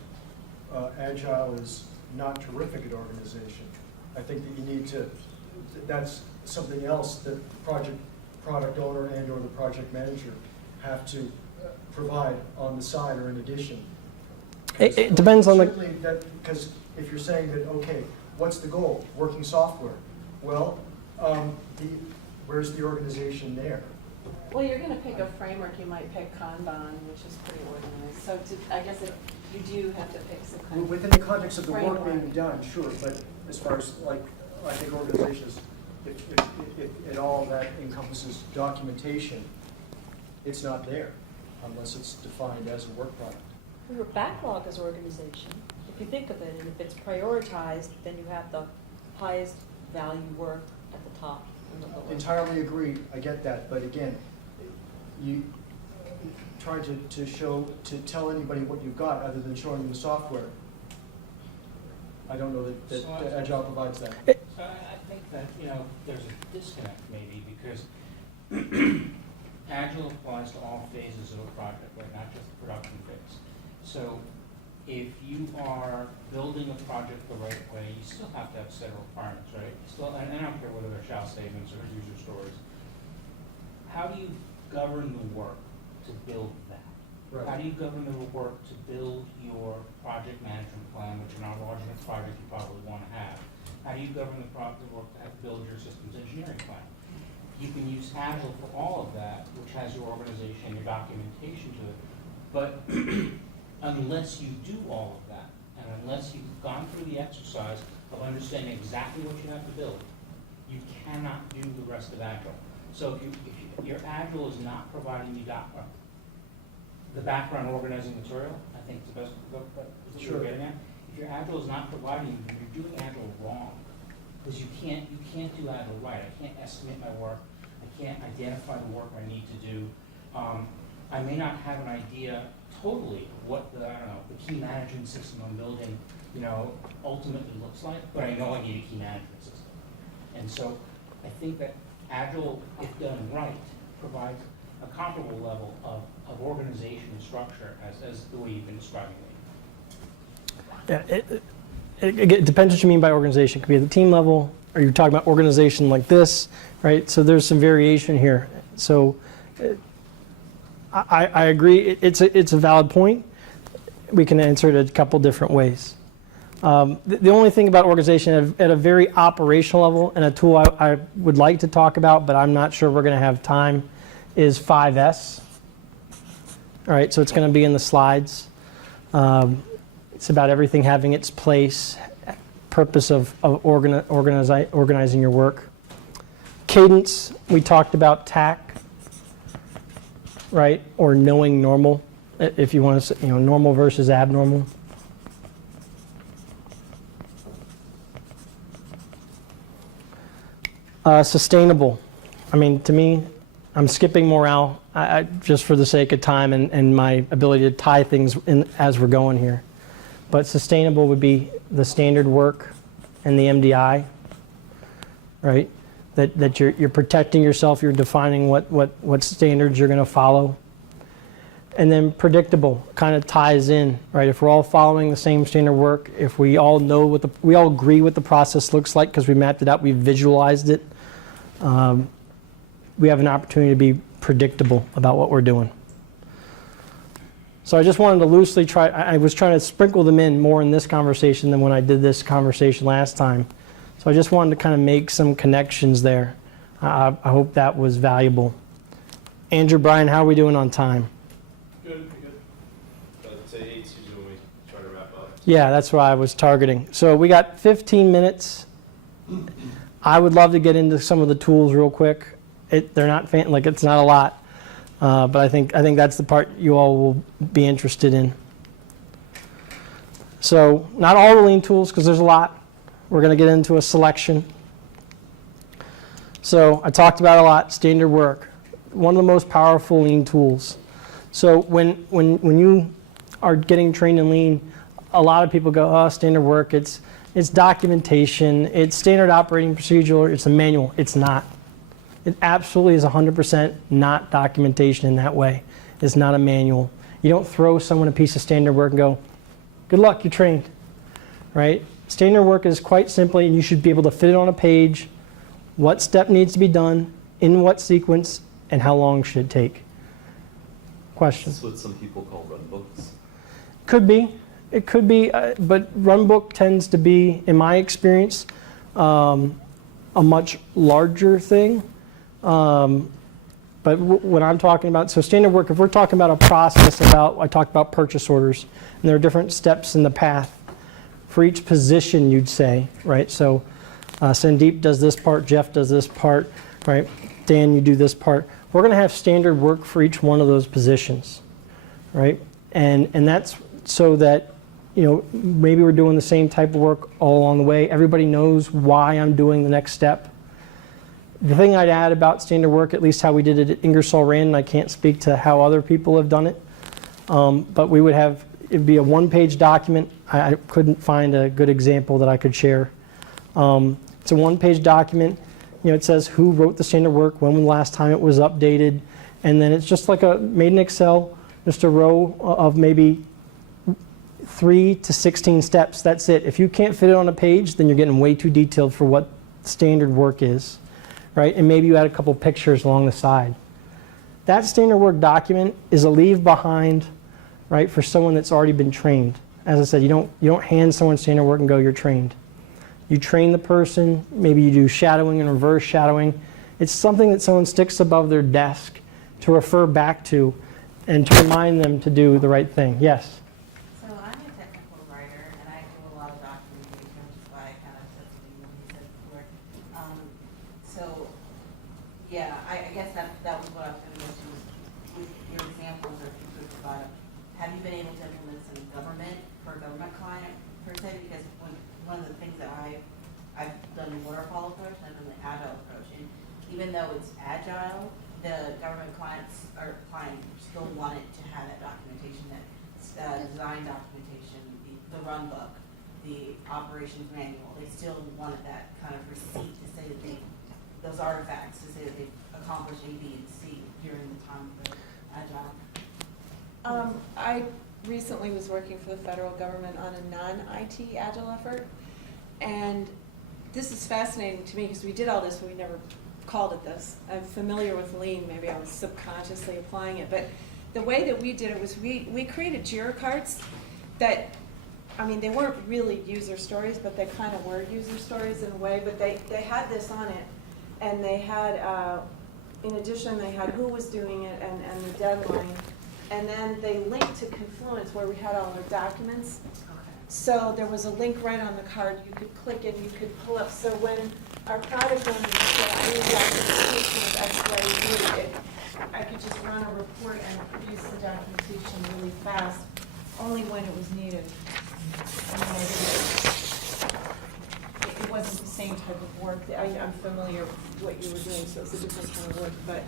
Agile is not terrific at organization. I think that you need to, that's something else that the product owner and or the project manager have to provide on the side or in addition. It depends on the... Because if you're saying that, okay, what's the goal? Working software. Well, where's the organization there? Well, you're gonna pick a framework, you might pick Kanban, which is pretty organized. So I guess if you do have to pick some kind of Within the context of the work framework. being done, sure, but as far as, like, I think organizations, if it all that encompasses documentation, it's not there unless it's defined as a work product. Your backlog is organization. If you think of it, and if it's prioritized, then you have the highest value work at the top and the lower. Entirely agree, I get that, but again, you try to tell anybody what you've got other than showing them the software. I don't know that Agile provides that. So I think that, there's a disconnect maybe because Agile applies to all phases of a project, right? Not just the production phase. So if you are building a project the right way, you still have to have a set of requirements, right? And I don't care whether they're shall statements or user stories. How do you govern the work to build that? Right. How do you govern the work to build your project management plan, which in our large enough project you probably want to have? How do you govern the work to build your systems engineering plan? You can use Agile for all of that, which has your organization, your documentation to it. But unless you do all of that, and unless you've gone through the exercise of understanding exactly what you have to build, you cannot do the rest of Agile. So if your Agile is not providing you the background organizing material, I think it's the best what Sure. you're getting at. If your Agile is not providing you, you're doing Agile wrong. Because you can't do Agile right. I can't estimate my work. I can't identify the work I need to do. I may not have an idea totally what the key management system I'm building, ultimately looks like, but I know I need a key management system. And so I think that Agile, if done right, provides a comparable level of organization and structure as the way you've been describing it. Yeah, it depends what you mean by organization. It could be at the team level, or you're talking about organization like this, right? So there's some variation here. So I agree. It's a valid point. We can answer it a couple different ways. The only thing about organization at a very operational level, and a tool I would like to talk about, but I'm not sure we're going to have time, is 5S. All right, so it's going to be in the slides. It's about everything having its place, purpose of organizing your work. Cadence, we talked about TAC, right, or knowing normal, if you want to say, normal versus abnormal. Sustainable. I mean, to me, I'm skipping morale just for the sake of time and my ability to tie things in as we're going here. But sustainable would be the standard work and the MDI, right? That you're protecting yourself, you're defining what standards you're going to follow. And then predictable kind of ties in, right? If we're all following the same standard work, if we all know we all agree what the process looks like because we mapped it out, we visualized it, we have an opportunity to be predictable about what we're doing. So I just wanted to loosely try, I was trying to sprinkle them in more in this conversation than when I did this conversation last time. So I just wanted to kind of make some connections there. I hope that was valuable. Andrew, Brian, how are we doing on time? Good. I'd say 8's usually when we try to wrap up. Yeah, that's what I was targeting. So we got 15 minutes. I would love to get into some of the tools real quick. They're not it's not a lot, but I think that's the part you all will be interested in. So not all the lean tools because there's a lot. We're going to get into a selection. So I talked about a lot, standard work, one of the most powerful lean tools. So when you are getting trained in lean, a lot of people go, oh, standard work, it's documentation, it's standard operating procedure, it's a manual. It's not. It absolutely is 100% not documentation in that way. It's not a manual. You don't throw someone a piece of standard work and go, good luck, you're trained, right? Standard work is quite simply, and you should be able to fit it on a page, what step needs to be done, in what sequence, and how long should it take. Questions? That's what some people call run books. Could be. It could be, but run book tends to be, in my experience, a much larger thing. But when I'm talking about, so standard work, if we're talking about a process I talked about purchase orders, and there are different steps in the path for each position, you'd say, right? So Sandeep does this part, Jeff does this part, right? Dan, you do this part. We're going to have standard work for each one of those positions, right? And that's so that, maybe we're doing the same type of work all along the way. Everybody knows why I'm doing the next step. The thing I'd add about standard work, at least how we did it at Ingersoll Rand, and I can't speak to how other people have done it, but we would have, it'd be a one-page document. I couldn't find a good example that I could share. It's a one-page document. It says who wrote the standard work, when was the last time it was updated, and then it's just like made in Excel, just a row of maybe 3 to 16 steps. That's it. If you can't fit it on a page, then you're getting way too detailed for what standard work is, right? And maybe you add a couple pictures along the side. That standard work document is a leave behind, right, for someone that's already been trained. As I said, you don't hand someone standard work and go, you're trained. You train the person, maybe you do shadowing and reverse shadowing. It's something that someone sticks above their desk to refer back to and to remind them to do the right thing. Yes? So I'm a technical writer and I do a lot of documentation, which is why I kind of said something when you said before. I guess that was what I was going to mention with your examples, or if you could provide. Have you been able to implement some for a government client per se? Because one of the things that I've done the waterfall approach and I've done the agile approach, and even though it's agile, the government clients still wanted to have that documentation, that design documentation, the run book, the operations manual. They still wanted that kind of receipt to say that those artifacts to say that they've accomplished A, B, and C during the time of the agile. I recently was working for the federal government on a non-IT agile effort, and this is fascinating to me because we did all this but we never called it this. I'm familiar with Lean, maybe I was subconsciously applying it, but the way that we did it was we created JIRA cards that, they weren't really user stories, but they kind of were user stories in a way, but they had this on it, and they had, in addition, they had who was doing it and the deadline, and then they linked to Confluence where we had all our documents. So there was a link right on the card. You could click it, you could pull up. So when our product owner would say, I need documentation of X, Y, Z, I could just run a report and produce the documentation really fast, only when it was needed. It wasn't the same type of work. I'm familiar with what you were doing, so it's a different kind of work, but,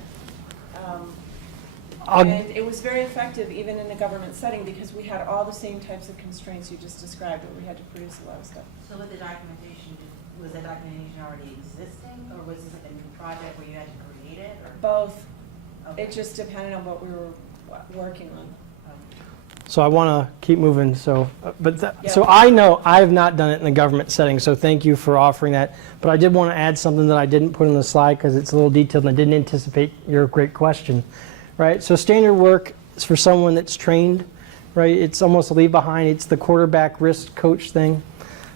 and it was very effective even in a government setting because we had all the same types of constraints you just described, where we had to produce a lot of stuff. So with the documentation, was the documentation already existing, or was this a new project where you had to create it, or? Both. Okay. It just depended on what we were working on. So I want to keep moving. So, Yeah. so I know I have not done it in the government setting. So thank you for offering that. But I did want to add something that I didn't put on the slide because it's a little detailed and I didn't anticipate your great question, right? So standard work is for someone that's trained, right? It's almost a leave behind. It's the quarterback risk coach thing.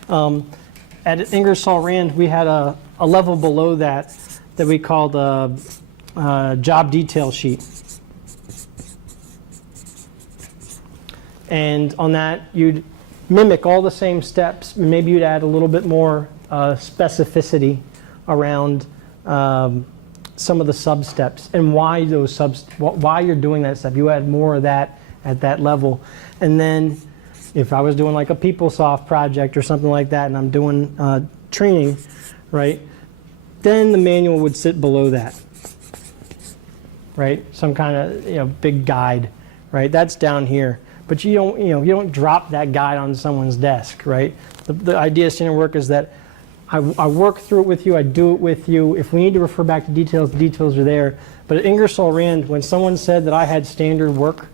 At Ingersoll Rand, we had a level below that we called a job detail sheet. And on that, you'd mimic all the same steps. Maybe you'd add a little bit more specificity around some of the sub-steps and why those why you're doing that step. You add more of that at that level. And then if I was doing like a PeopleSoft project or something like that and I'm doing training, right, then the manual would sit below that, right? Some kind of big guide, right? That's down here. But you don't drop that guide on someone's desk, right? The idea of standard work is that I work through it with you, I do it with you. If we need to refer back to details, the details are there. But at Ingersoll Rand, when someone said that I had standard work,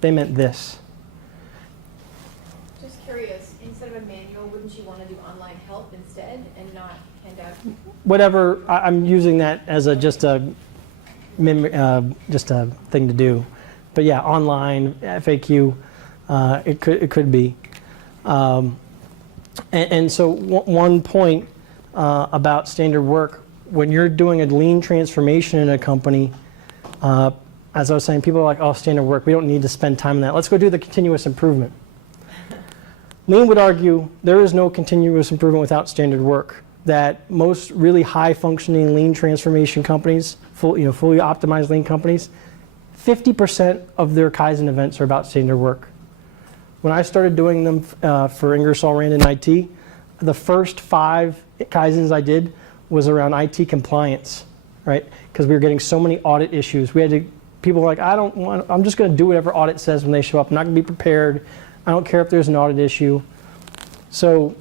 they meant this. Just curious, instead of a manual, wouldn't you want to do online help instead and not hand out? Whatever, I'm using that as just a thing to do. But yeah, online, FAQ, it could be. And so one point about standard work, when you're doing a lean transformation in a company, as I was saying, people are like, oh, standard work, we don't need to spend time on that. Let's go do the continuous improvement. Lean would argue there is no continuous improvement without standard work, that most really high-functioning lean transformation companies, fully optimized lean companies, 50% of their Kaizen events are about standard work. When I started doing them for Ingersoll Rand and IT, the first 5 Kaizens I did was around IT compliance, right? Because we were getting so many audit issues. People were like, I'm just going to do whatever audit says when they show up. I'm not going to be prepared. I don't care if there's an audit issue. So,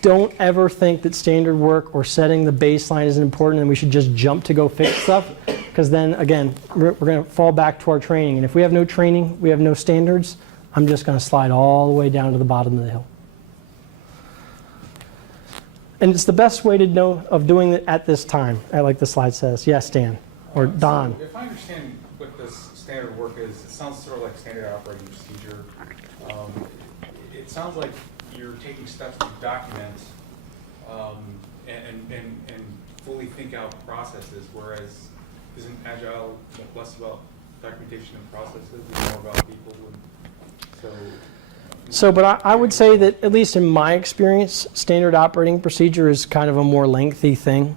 don't ever think that standard work or setting the baseline isn't important and we should just jump to go fix stuff, because then again we're going to fall back to our training, and if we have no training, we have no standards, I'm just going to slide all the way down to the bottom of the hill. And it's the best way to know of doing it at this time, like the slide says. Yes, Dan or Don. So if I understand what this standard work is, it sounds sort of like standard operating procedure. It sounds like you're taking steps to document and fully think out processes, whereas isn't Agile less about documentation and processes and more about people? But I would say that, at least in my experience, standard operating procedure is kind of a more lengthy thing,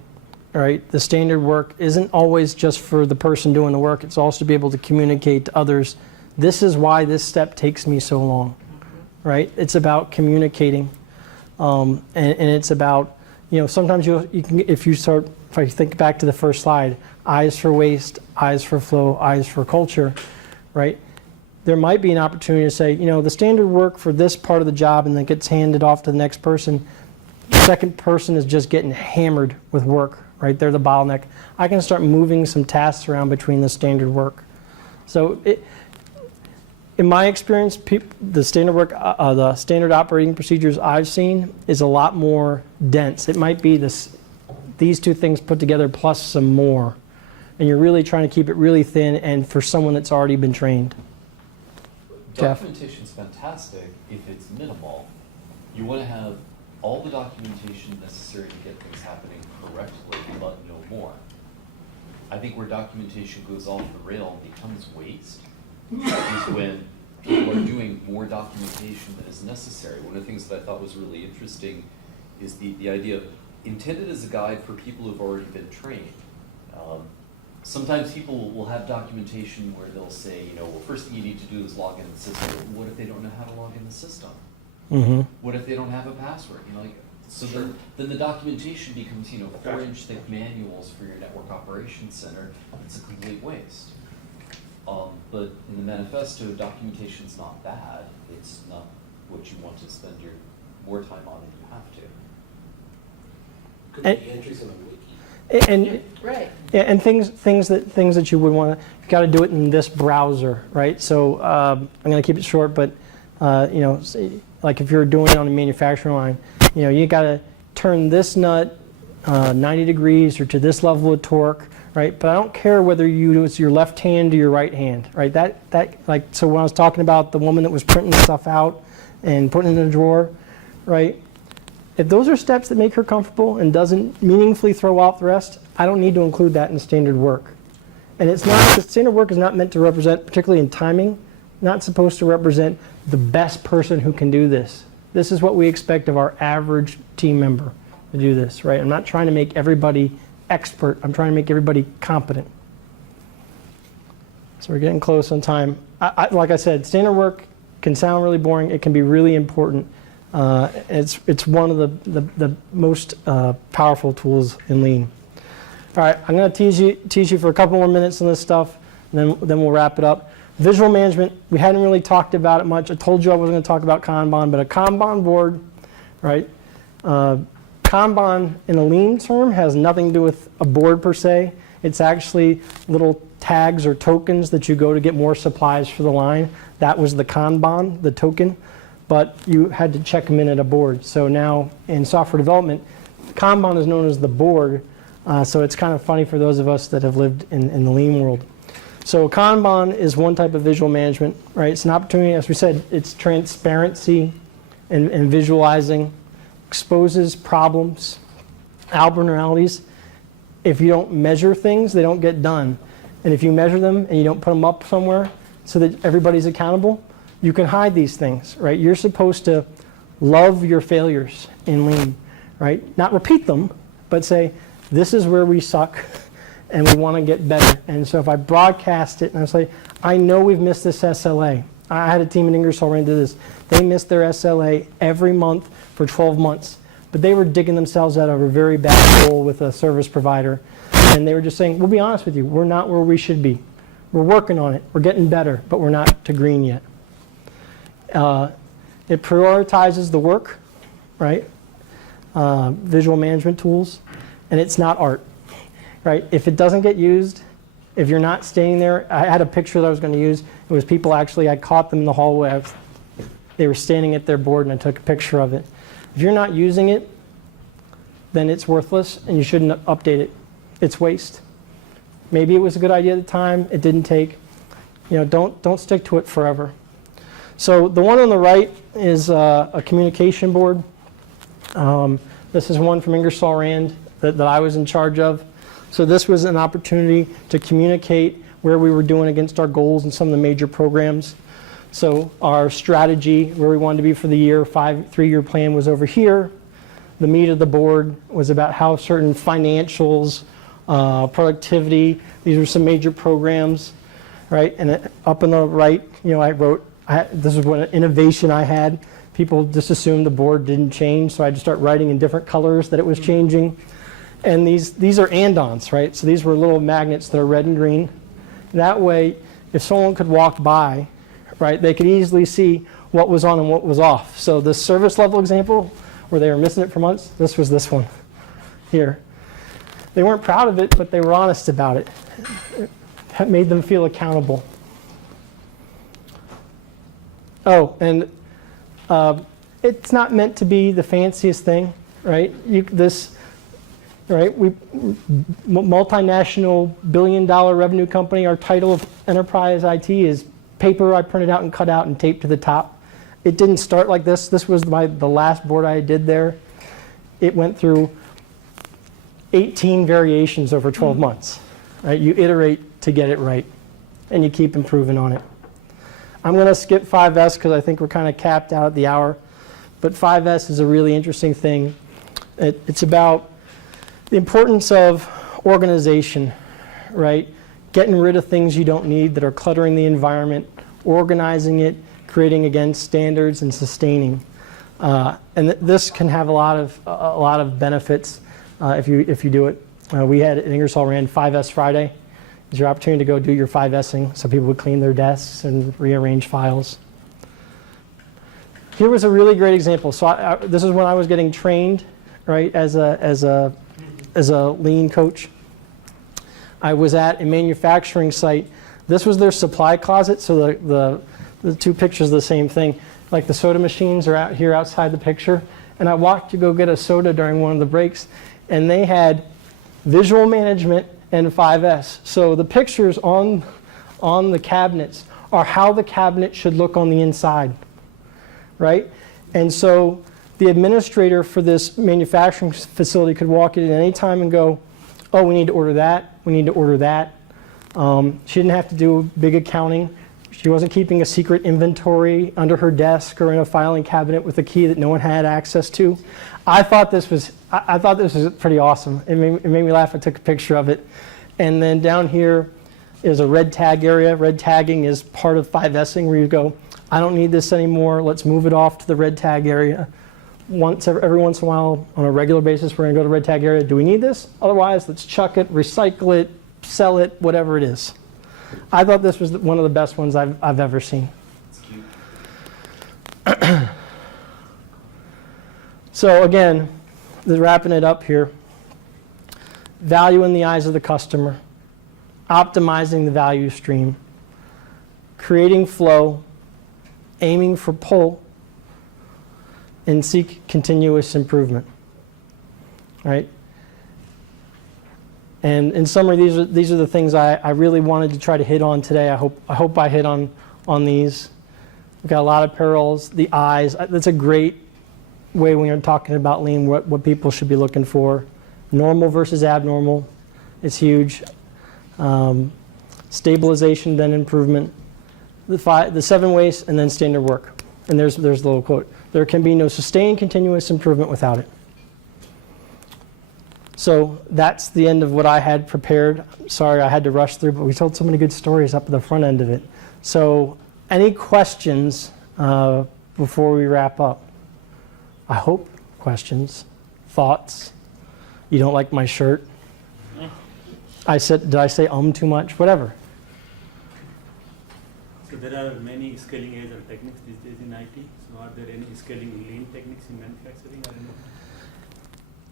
right? The standard work isn't always just for the person doing the work. It's also to be able to communicate to others, this is why this step takes me so long. Right? It's about communicating, and it's about, sometimes you can, if I think back to the first slide, eyes for waste, eyes for flow, eyes for culture, right? There might be an opportunity to say, the standard work for this part of the job, and then gets handed off to the next person. The second person is just getting hammered with work, right? They're the bottleneck. I can start moving some tasks around between the standard work. So in my experience, the standard work, the standard operating procedures I've seen is a lot more dense. It might be these two things put together plus some more. And you're really trying to keep it really thin and for someone that's already been trained. Jeff? Documentation's fantastic if it's minimal. You want to have all the documentation necessary to get things happening correctly, but no more. I think where documentation goes off the rail and becomes waste is when people are doing more documentation than is necessary. One of the things that I thought was really interesting is the idea of intended as a guide for people who've already been trained. sometimes people will have documentation where they'll say, you know, well, first thing you need to do is log in the system. What if they don't know how to log in the system? Mm-hmm. What if they don't have a password? You know, like, so then the documentation becomes, you know, 4-inch thick manuals for your network operations center. It's a complete waste. But in the manifesto, documentation's not bad. It's not what you want to spend your more time on than you have to. Could And- be entries in a wiki. And Right. yeah, and things that you would want to, you got to do it in this browser, right? So I'm going to keep it short, but you know, like if you're doing it on a manufacturing line, you know, you got to turn this nut 90 degrees or to this level of torque, right? But I don't care whether it's your left hand or your right hand, right? That like, so when I was talking about the woman that was printing stuff out and putting it in a drawer, right? If those are steps that make her comfortable and doesn't meaningfully throw off the rest, I don't need to include that in standard work. And it's not, the standard work is not meant to represent, particularly in timing, not supposed to represent the best person who can do this. This is what we expect of our average team member to do this, right? I'm not trying to make everybody expert. I'm trying to make everybody competent. So we're getting close on time. Like I said, standard work can sound really boring. It can be really important. It's one of the most powerful tools in Lean. All right, I'm going to tease you for a couple more minutes on this stuff, and then we'll wrap it up. Visual management, we hadn't really talked about it much. I told you I wasn't going to talk about Kanban, but a Kanban board, right? Kanban in a Lean term has nothing to do with a board per se. It's actually little tags or tokens that you go to get more supplies for the line. That was the Kanban, the token, but you had to check them in at a board. So now in software development, Kanban is known as the board, so it's kind of funny for those of us that have lived in the Lean world. So Kanban is one type of visual management, right? It's an opportunity, as we said, it's transparency and visualizing, exposes problems, abnormalities. If you don't measure things, they don't get done. And if you measure them and you don't put them up somewhere so that everybody's accountable, you can hide these things, right? You're supposed to love your failures in Lean, right? Not repeat them, but say, this is where we suck and we want to get better. And so if I broadcast it and I say, I know we've missed this SLA. I had a team in Ingersoll Rand do this. They missed their SLA every month for 12 months. But they were digging themselves out of a very bad hole with a service provider. And they were just saying, we'll be honest with you, we're not where we should be. We're working on it. We're getting better, but we're not to green yet. It prioritizes the work, right? Visual management tools. And it's not art, right? If it doesn't get used, if you're not staying there, I had a picture that I was going to use. It was people actually, I caught them in the hallway. They were standing at their board and I took a picture of it. If you're not using it, then it's worthless and you shouldn't update it. It's waste. Maybe it was a good idea at the time. It didn't take. You know, don't stick to it forever. So the one on the right is a communication board. This is one from Ingersoll Rand that I was in charge of. So this was an opportunity to communicate where we were doing against our goals in some of the major programs. So our strategy, where we wanted to be for the year, 3-year plan was over here. The meat of the board was about how certain financials, productivity, these were some major programs, right? And up on the right, you know, I wrote, this is what innovation I had. People just assumed the board didn't change, so I had to start writing in different colors that it was changing. And these are andons, right? So these were little magnets that are red and green. That way, if someone could walk by, right, they could easily see what was on and what was off. So the service level example, where they were missing it for months, this was this one here. They weren't proud of it, but they were honest about it. It made them feel accountable. Oh, and it's not meant to be the fanciest thing, right? Right? Multinational $billion revenue company, our title of enterprise IT is paper I printed out and cut out and taped to the top. It didn't start like this. This was the last board I did there. It went through 18 variations over 12 months. Right? You iterate to get it right, and you keep improving on it. I'm going to skip 5S because I think we're kind of capped out at the hour. But 5S is a really interesting thing. It's about the importance of organization, right? getting rid of things you don't need that are cluttering the environment, organizing it, creating, again, standards, and sustaining. This can have a lot of benefits if you do it. We had at Ingersoll ran 5S Friday. It's your opportunity to go do your 5Sing, so people would clean their desks and rearrange files. Here was a really great example. So this is when I was getting trained, right, as a lean coach. I was at a manufacturing site. This was their supply closet, so the two pictures are the same thing. Like the soda machines are out here outside the picture, and I walked to go get a soda during one of the breaks, and they had visual management and 5S. So the pictures on the cabinets are how the cabinet should look on the inside, right? And so the administrator for this manufacturing facility could walk in at any time and go, oh, we need to order that, we need to order that. She didn't have to do big accounting. She wasn't keeping a secret inventory under her desk or in a filing cabinet with a key that no one had access to. I thought this was pretty awesome. It made me laugh. I took a picture of it. And then down here is a red tag area. Red tagging is part of 5Sing where you go, I don't need this anymore. Let's move it off to the red tag area. Every once in a while, on a regular basis, we're going to go to red tag area. Do we need this? Otherwise, let's chuck it, recycle it, sell it, whatever it is. I thought this was one of the best ones I've ever seen. So again, wrapping it up here, value in the eyes of the customer, optimizing the value stream, creating flow, aiming for pull, and seek continuous improvement. Right? And in summary, these are the things I really wanted to try to hit on today. I hope I hit on these. We've got a lot of parallels. The eyes, that's a great way when you're talking about lean, what people should be looking for. Normal versus abnormal, it's huge. Stabilization, then improvement. The 7 ways, and then standard work. And there's the little quote. There can be no sustained continuous improvement without it. So that's the end of what I had prepared. Sorry I had to rush through, but we told so many good stories up at the front end of it. So any questions before we wrap up? I hope questions, thoughts. You don't like my shirt? Did I say too much? Whatever. So there are many scaling agile techniques these days in IT. So are there any scaling lean techniques in manufacturing? I don't know.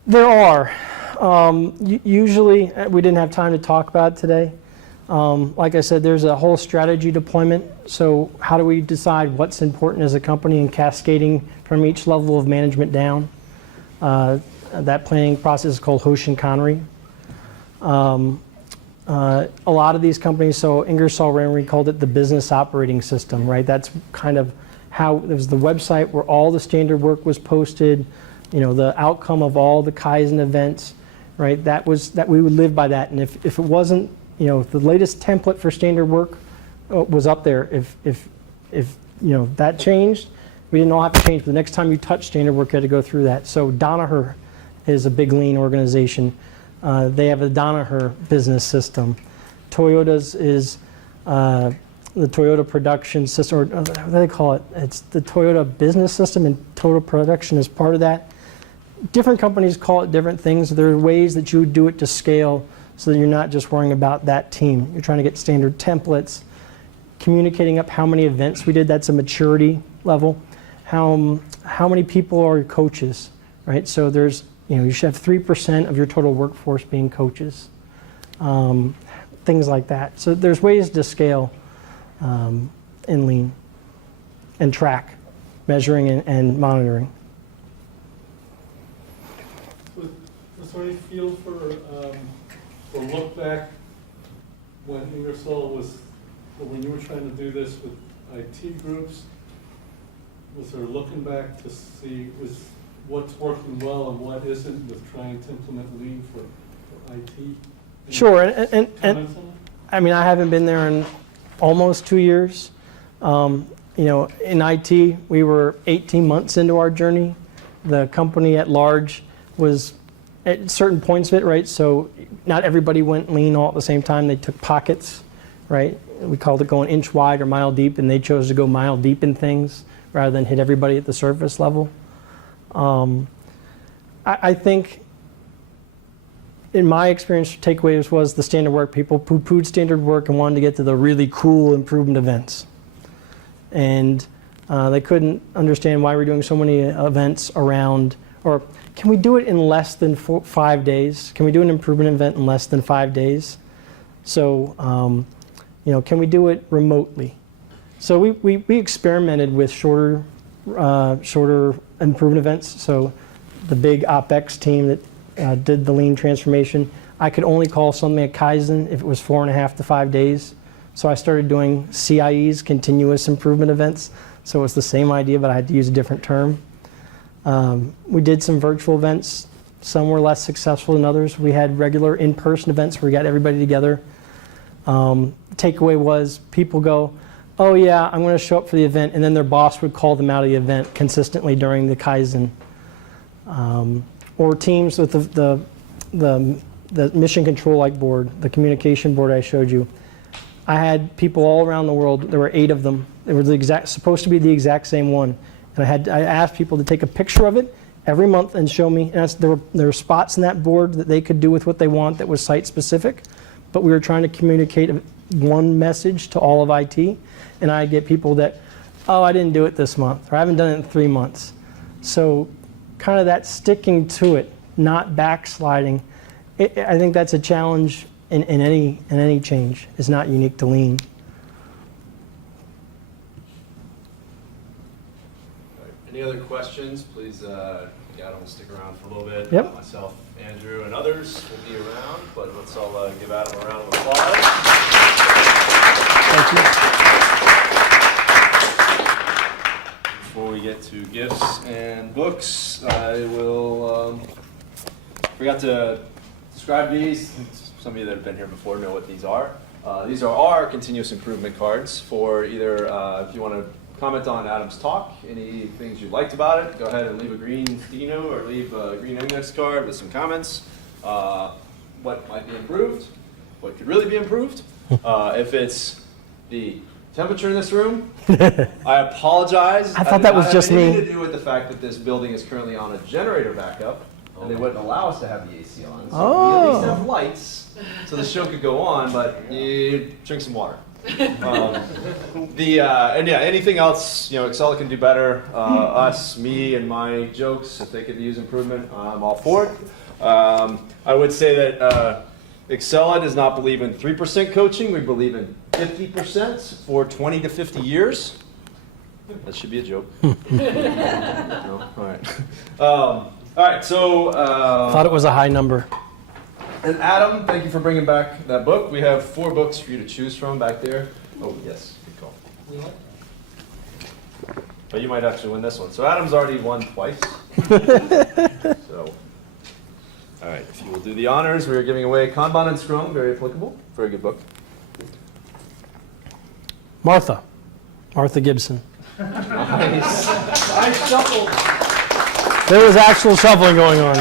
There are. Usually, we didn't have time to talk about it today. Like I said, there's a whole strategy deployment. So how do we decide what's important as a company and cascading from each level of management down? That planning process is called Hoshin Connery. A lot of these companies, so Ingersoll Rand, we called it the business operating system, right? That's kind of how, it was the website where all the standard work was posted, the outcome of all the Kaizen events, right? That we would live by that. And if it wasn't, if the latest template for standard work was up there, if that changed, we didn't all have to change. But the next time you touch standard work, you had to go through that. So Danaher is a big lean organization. They have a Danaher business system. Toyota's is the Toyota production system, or what do they call it? It's the Toyota business system, and Toyota production is part of that. Different companies call it different things. There are ways that you would do it to scale so that you're not just worrying about that team. You're trying to get standard templates, communicating up how many events we did. That's a maturity level. How many people are your coaches, right? So there's, you should have 3% of your total workforce being coaches. Things like that. So there's ways to scale in lean and track, measuring and monitoring. Was there any feel for look back when Ingersoll was, or when you were trying to do this with IT groups? Was there looking back to see what's working well and what isn't with trying to implement lean for IT? Sure, and I mean, I haven't been there in almost 2 years. In IT, we were 18 months into our journey. The company at large was at certain points of it, right? So not everybody went lean all at the same time. They took pockets, right? We called it going inch wide or mile deep, and they chose to go mile deep in things rather than hit everybody at the surface level. I think, in my experience, takeaways was the standard work. People poo-pooed standard work and wanted to get to the really cool improvement events. And they couldn't understand why we're doing so many events around, or can we do it in less than 5 days? Can we do an improvement event in less than 5 days? So, can we do it remotely? So we experimented with shorter improvement events. So the big OpEx team that did the lean transformation, I could only call something a Kaizen if it was 4.5 to 5 days. So I started doing CIEs, continuous improvement events. So it was the same idea, but I had to use a different term. We did some virtual events. Some were less successful than others. We had regular in-person events where we got everybody together. Takeaway was people go, oh yeah, I'm going to show up for the event, and then their boss would call them out of the event consistently during the Kaizen. Or teams with the mission control like board, the communication board I showed you. I had people all around the world. There were 8 of them. They were supposed to be the exact same one. And I asked people to take a picture of it every month and show me. And there were spots in that board that they could do with what they want that was site specific. But we were trying to communicate one message to all of IT. And I get people that, oh, I didn't do it this month, or I haven't done it in 3 months. So kind of that sticking to it, not backsliding. I think that's a challenge in any change. It's not unique to lean. Any other questions? Please, Adam will stick around for a little bit. Yep. Myself, Andrew, and others will be around, but let's all give Adam a round of applause. Thank you. Before we get to gifts and books, I will forgot to describe these. Some of you that have been here before know what these are. These are our continuous improvement cards for either if you want to comment on Adam's talk, any things you liked about it, go ahead and leave a green sticky note or leave a green index card with some comments. What might be improved, what could really be improved. If it's the temperature in this room, I apologize. I thought that was just me. It had anything to do with the fact that this building is currently on a generator backup, and they wouldn't allow us to have the AC on. So we at least have lights, so the show could go on, but you drink some water. And yeah, anything else, Excel can do better. Me and my jokes, if they could use improvement, I'm all for it. I would say that Excel does not believe in 3% coaching. We believe in 50% for 20 to 50 years. That should be a joke. No? All right. All right. So. Thought it was a high number. And Adam, thank you for bringing back that book. We have 4 books for you to choose from back there. Oh yes, good call. But you might actually win this one. So Adam's already won twice. So. All right, if you will do the honors, we are giving away Kanban and Scrum, very applicable, very good book. Martha Gibson. Nice. I shuffled. There was actual shuffling going on.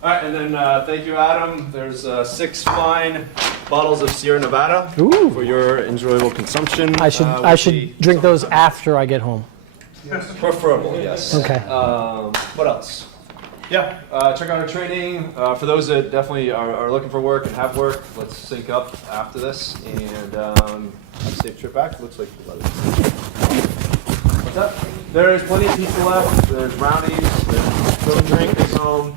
All right, and then thank you, Adam. There's 6 fine bottles of Sierra Nevada Ooh. for your enjoyable consumption. I should drink those after I get home. Preferable, yes. Okay. What else? Yeah, check out our training. For those that definitely are looking for work and have work, let's sync up after this and have a safe trip back. Looks like what's up? There's plenty of pizza left. There's brownies. There's drink home.